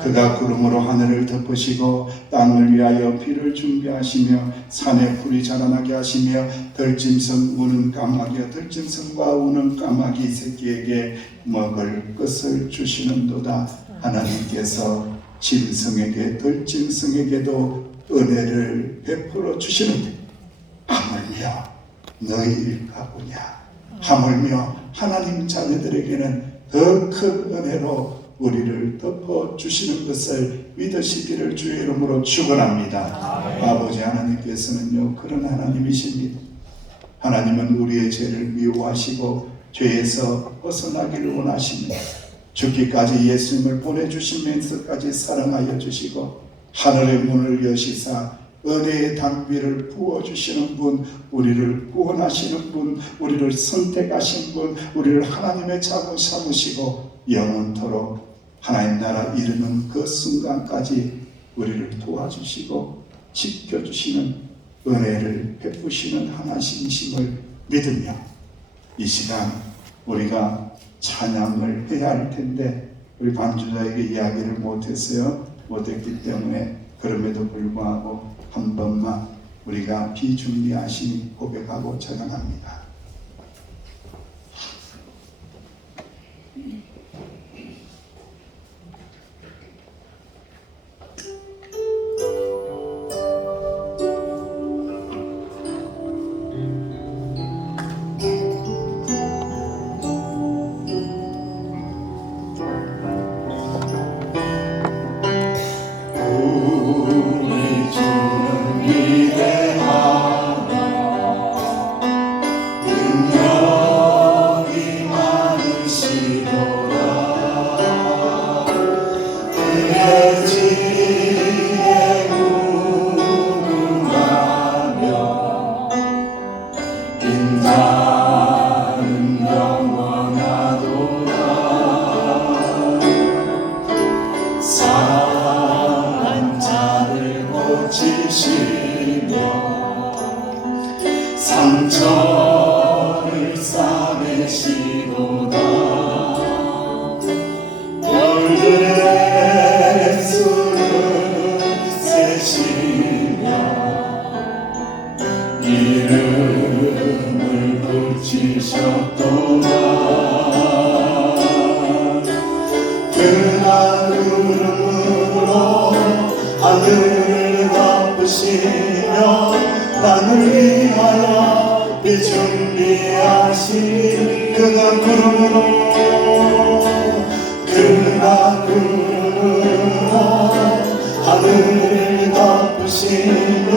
그가 구름으로 하늘을 덮으시고 땅을 위하여 비를 준비하시며 산에 풀이 자라나게 하시며 들짐승 우는 까마귀와 들짐승과 우는 까마귀 새끼에게 먹을 것을 주시는도다. 하나님께서 짐승에게 들짐승에게도 은혜를 베풀어 주시는데 하물며 너희일까보냐. 하물며 하나님 자녀들에게는 더 큰 은혜로 우리를 덮어주시는 것을 믿으시기를 주의 이름으로 축원합니다. 아버지 하나님께서는요 그런 하나님이십니다. 하나님은 우리의 죄를 미워하시고 죄에서 벗어나기를 원하십니다. 죽기까지 예수님을 보내주시면서까지 사랑하여 주시고 하늘의 문을 여시사 은혜의 담비를 부어주시는 분, 우리를 구원하시는 분, 우리를 선택하신 분, 우리를 하나님의 자녀 삼으시고 영원토록 하나님 나라 이르는 그 순간까지 우리를 도와주시고 지켜주시는 은혜를 베푸시는 하나님이심을 믿으며 이 시간 우리가 찬양을 해야 할 텐데 우리 반주자에게 이야기를 못했기 때문에 그럼에도 불구하고 한 번만 우리가 비준비하심이 고백하고 찬양합니다. 상처를 싸매시도다 별들의 수를 세시며 이름을 붙이셨도다 그날 구름으로 하늘을 덮으시며 나를 위하여 비준비하신 그가 구름으로 하늘을 덮으시며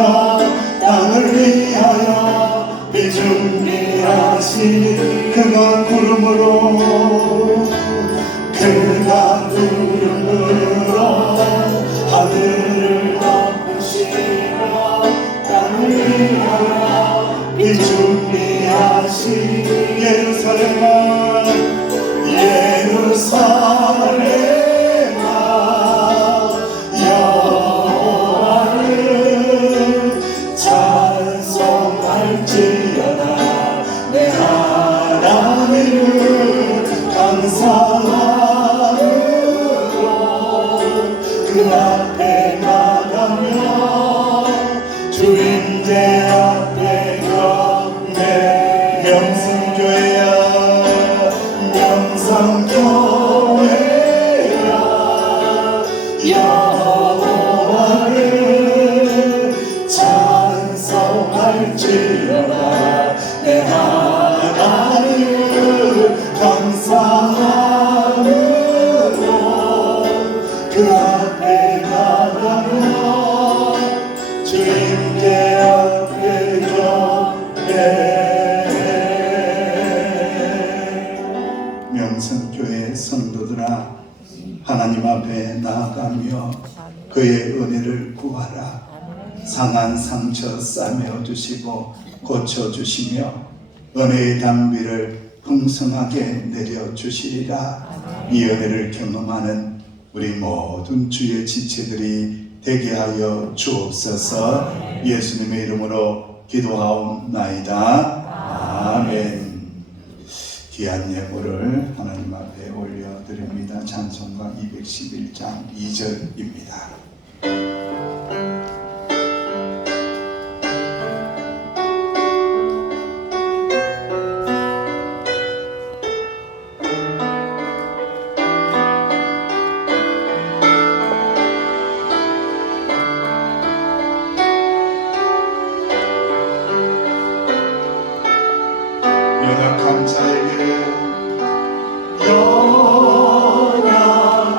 땅을 위하여 비준비하신 그가 구름으로 하늘을 덮으시며 땅을 위하여 비준비하신 예루살렘아 여호와를 찬송할지어다 내 하나님을 감사하므로 그 앞에 나가며 주인제 앞에 경배 명성교회야 여호와를 찬송할지어다 내 하나님을 감사하므로 그 앞에 나가며 주님께 앞에 경배 명성교회 성도들아 하나님 앞에 나아가며 그의 은혜를 구하라. 상한 상처 싸매어 주시고 고쳐주시며 은혜의 담비를 풍성하게 내려주시리라. 이 은혜를 경험하는 우리 모든 주의 지체들이 되게 하여 주옵소서. 예수님의 이름으로 기도하옵나이다. 아멘. 귀한 예물을 하나님 앞에 올려드립니다. 찬송가 211장 2절입니다. 연약한 자에게 연약한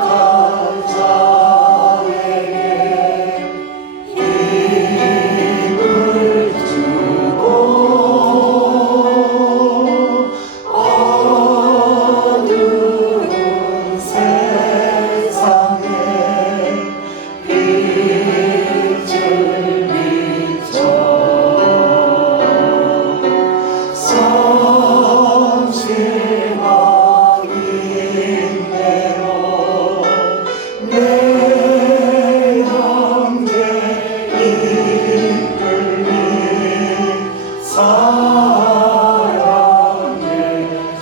사랑의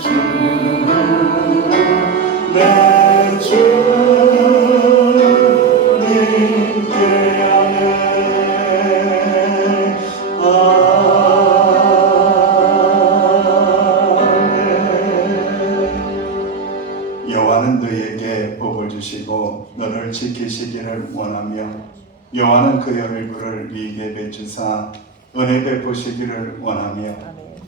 주 내 주님께 아멘. 아멘. 여호와는 너희에게 복을 주시고 너를 지키시기를 원하며 여호와는 그의 얼굴을 네게 비추사 은혜 베푸시기를 원하며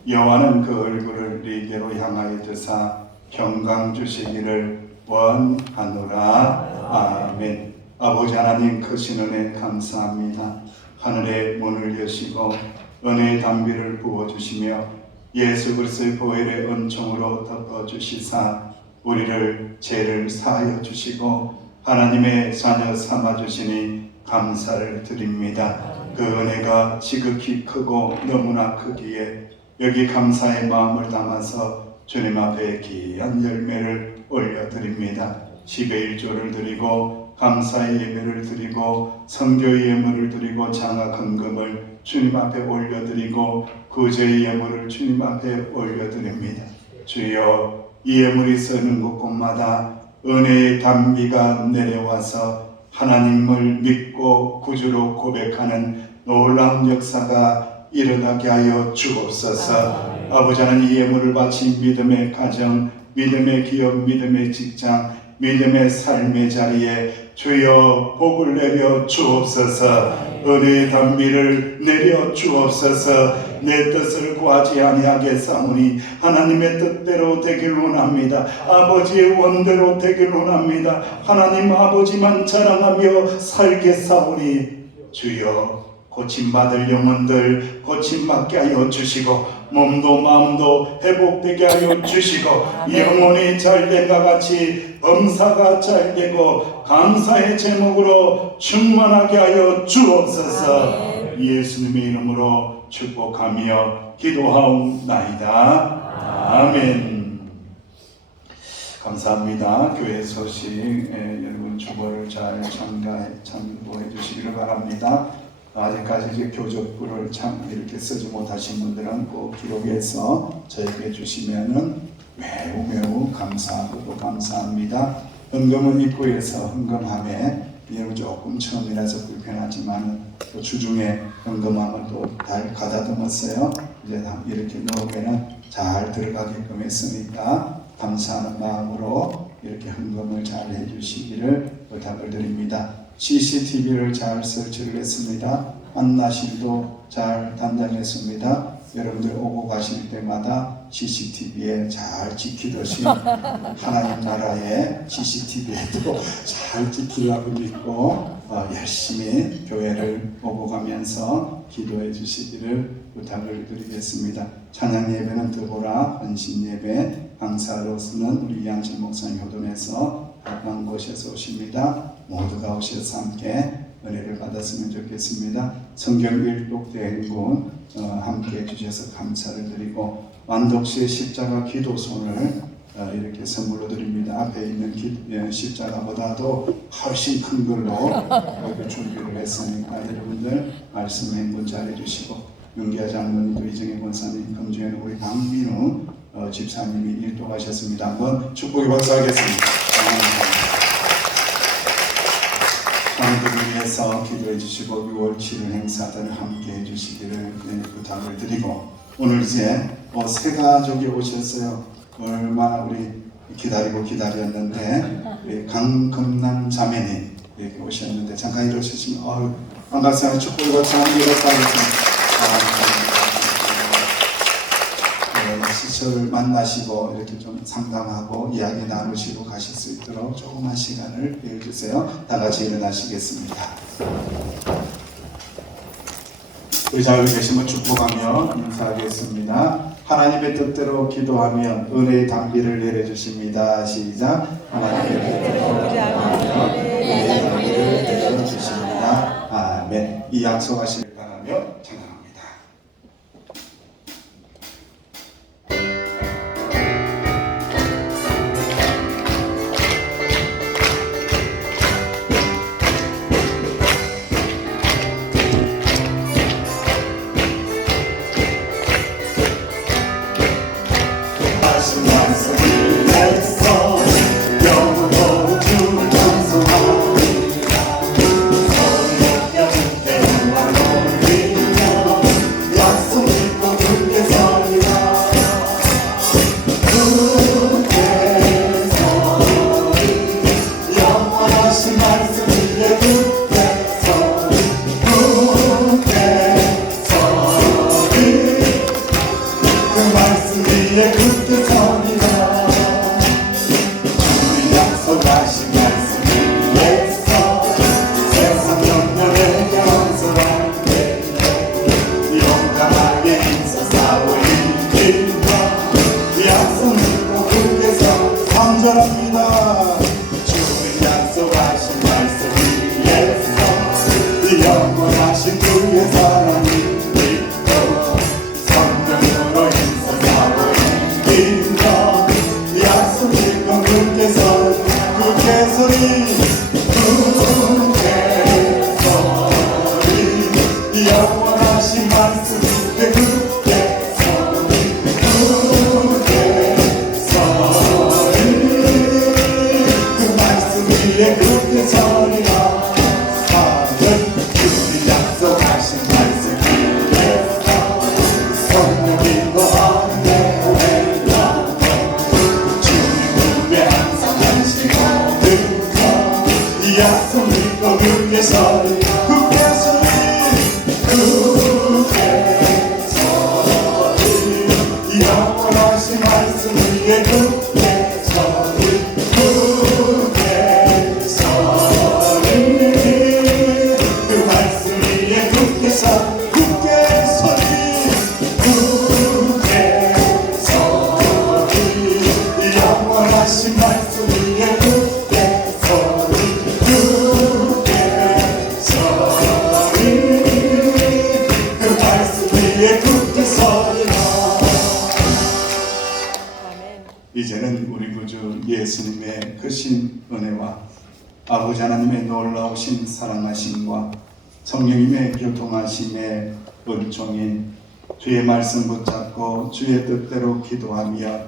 여호와는 그 얼굴을 네게로 향하여 드사 평강 주시기를 원하노라. 아멘. 아버지 하나님 크신 은혜 감사합니다. 하늘의 문을 여시고 은혜의 담비를 부어주시며 예수 그리스도의 보혈의 은총으로 덮어주시사 우리를 죄를 사하여 주시고 하나님의 자녀 삼아주시니 감사를 드립니다. 그 은혜가 지극히 크고 너무나 크기에 여기 감사의 마음을 담아서 주님 앞에 귀한 열매를 올려드립니다. 10의 1조를 드리고 감사의 예배를 드리고 성교의 예물을 드리고 장학 헌금을 주님 앞에 올려드리고 구제의 예물을 주님 앞에 올려드립니다. 주여 이 예물이 서는 곳곳마다 은혜의 담비가 내려와서 하나님을 믿고 구주로 고백하는 놀라운 역사가 일어나게 하여 주옵소서. 아버지 하나님 이 예물을 바친 믿음의 가정, 믿음의 기업, 믿음의 직장, 믿음의 삶의 자리에 주여 복을 내려 주옵소서. 은혜의 담비를 내려 주옵소서. 내 뜻을 구하지 아니하게 사오니 하나님의 뜻대로 되길 원합니다. 아버지의 원대로 되길 원합니다. 하나님 아버지만 자랑하며 살게 사오니 주여 고침받을 영혼들 고침받게 하여 주시고 몸도 마음도 회복되게 하여 주시고 영혼이 잘된과 같이 범사가 잘되고 감사의 제목으로 충만하게 하여 주옵소서. 예수님의 이름으로 축복하며 기도하옵나이다. 아멘. 감사합니다. 교회 소식 여러분 주보를 잘 참고해 주시기를 바랍니다. 아직까지 이제 교적부를 참 이렇게 쓰지 못하신 분들은 꼭 기록해서 저에게 주시면은 매우 감사하고 감사합니다. 헌금은 입구에서 헌금함에 여러분 조금 처음이라서 불편하지만 또 주중에 헌금함을 또 잘 가다듬었어요. 이제 이렇게 넣으면 잘 들어가게끔 했으니까 감사하는 마음으로 이렇게 헌금을 잘 해주시기를 부탁을 드립니다. CCTV를 잘 설치를 했습니다. 안나실도 잘 단장했습니다. 여러분들 오고 가실 때마다 CCTV에 잘 지키듯이 하나님 나라의 CCTV에도 잘 지키라고 믿고 열심히 교회를 오고 가면서 기도해 주시기를 부탁을 드리겠습니다. 찬양 예배는 드보라 헌신 예배 강사로서는 우리 이양철 목사님 효돈에서 각방 곳에서 오십니다. 모두가 오셔서 함께 은혜를 받았으면 좋겠습니다. 성경 일독 대행군 함께 해주셔서 감사를 드리고 완독시의 십자가 기도손을 이렇게 선물로 드립니다. 앞에 있는 십자가보다도 훨씬 큰 걸로 여기 준비를 했으니까 여러분들 말씀 행군 잘 해주시고 윤기아 장로님도 이정혜 권사님 금주에는 우리 강민우 집사님이 일독하셨습니다. 한번 축복의 박수 하겠습니다. 저희들을 위해서 기도해 주시고 6월 7일 행사들을 함께 해 주시기를 부탁을 드리고 오늘 이제 새 가족이 오셨어요. 얼마나 우리 기다렸는데 강금남 자매님 이렇게 오셨는데 잠깐 일어서시면 반갑습니다. 축복의 박수 한번 드리겠습니다. 시철을 만나시고 이렇게 좀 상담하고 이야기 나누시고 가실 수 있도록 조그만 시간을 내어주세요. 다 같이 일어나시겠습니다. 우리 자리에 계신 분 축복하며 인사하겠습니다. 하나님의 뜻대로 기도하면 은혜의 담비를 내려주십니다. 시작. 하나님의 뜻대로 기도하면 은혜의 담비를 내려주십니다. 아멘. 이 약속하시길 바라며 찬양합니다. 위에 굳게 서리라 주의 약속하신 말씀 위에서 세상 영역에 영원할 때 용감하게 힘써 싸워 이긴다 약속 믿고 굳게 서 간절합니다 주의 약속하신 말씀 위에서 영원하신 주의 사랑이 믿고 성령으로 힘써 싸워 이긴다 약속 믿고 굳게 서 굳게 서리 굳게 서리 영원하신 말씀 위에 굳게 서리 굳게 서리 그 말씀 위에 굳게 서리라 하늘 주님 약속하신 말씀 위에서 성령이고 언제 오해라 주님 눈에 항상 한시고 등거 이 약속 믿고 굳게 서리 굳게 서리 굳게 서리 영원하신 말씀 위에 굳게 서리 굳게 서리 그 말씀 위에 굳게 서 굳게 서리 굳게 서리 영원하신 말씀 위에 굳게 서리 굳게 서리 그 말씀 위에 굳게 서리라 이제는 우리 구주 예수님의 크신 은혜와 아버지 하나님의 놀라우신 사랑하심과 성령님의 교통하심의 은총인 주의 말씀 붙잡고 주의 뜻대로 기도하며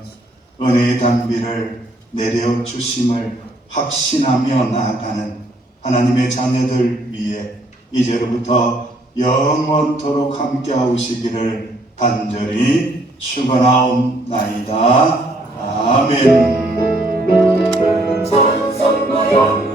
은혜의 단비를 내려주심을 확신하며 나아가는 하나님의 자녀들 위해 이제로부터 영원토록 함께하시기를 간절히 축원하옵나이다. 아멘. 천성 모양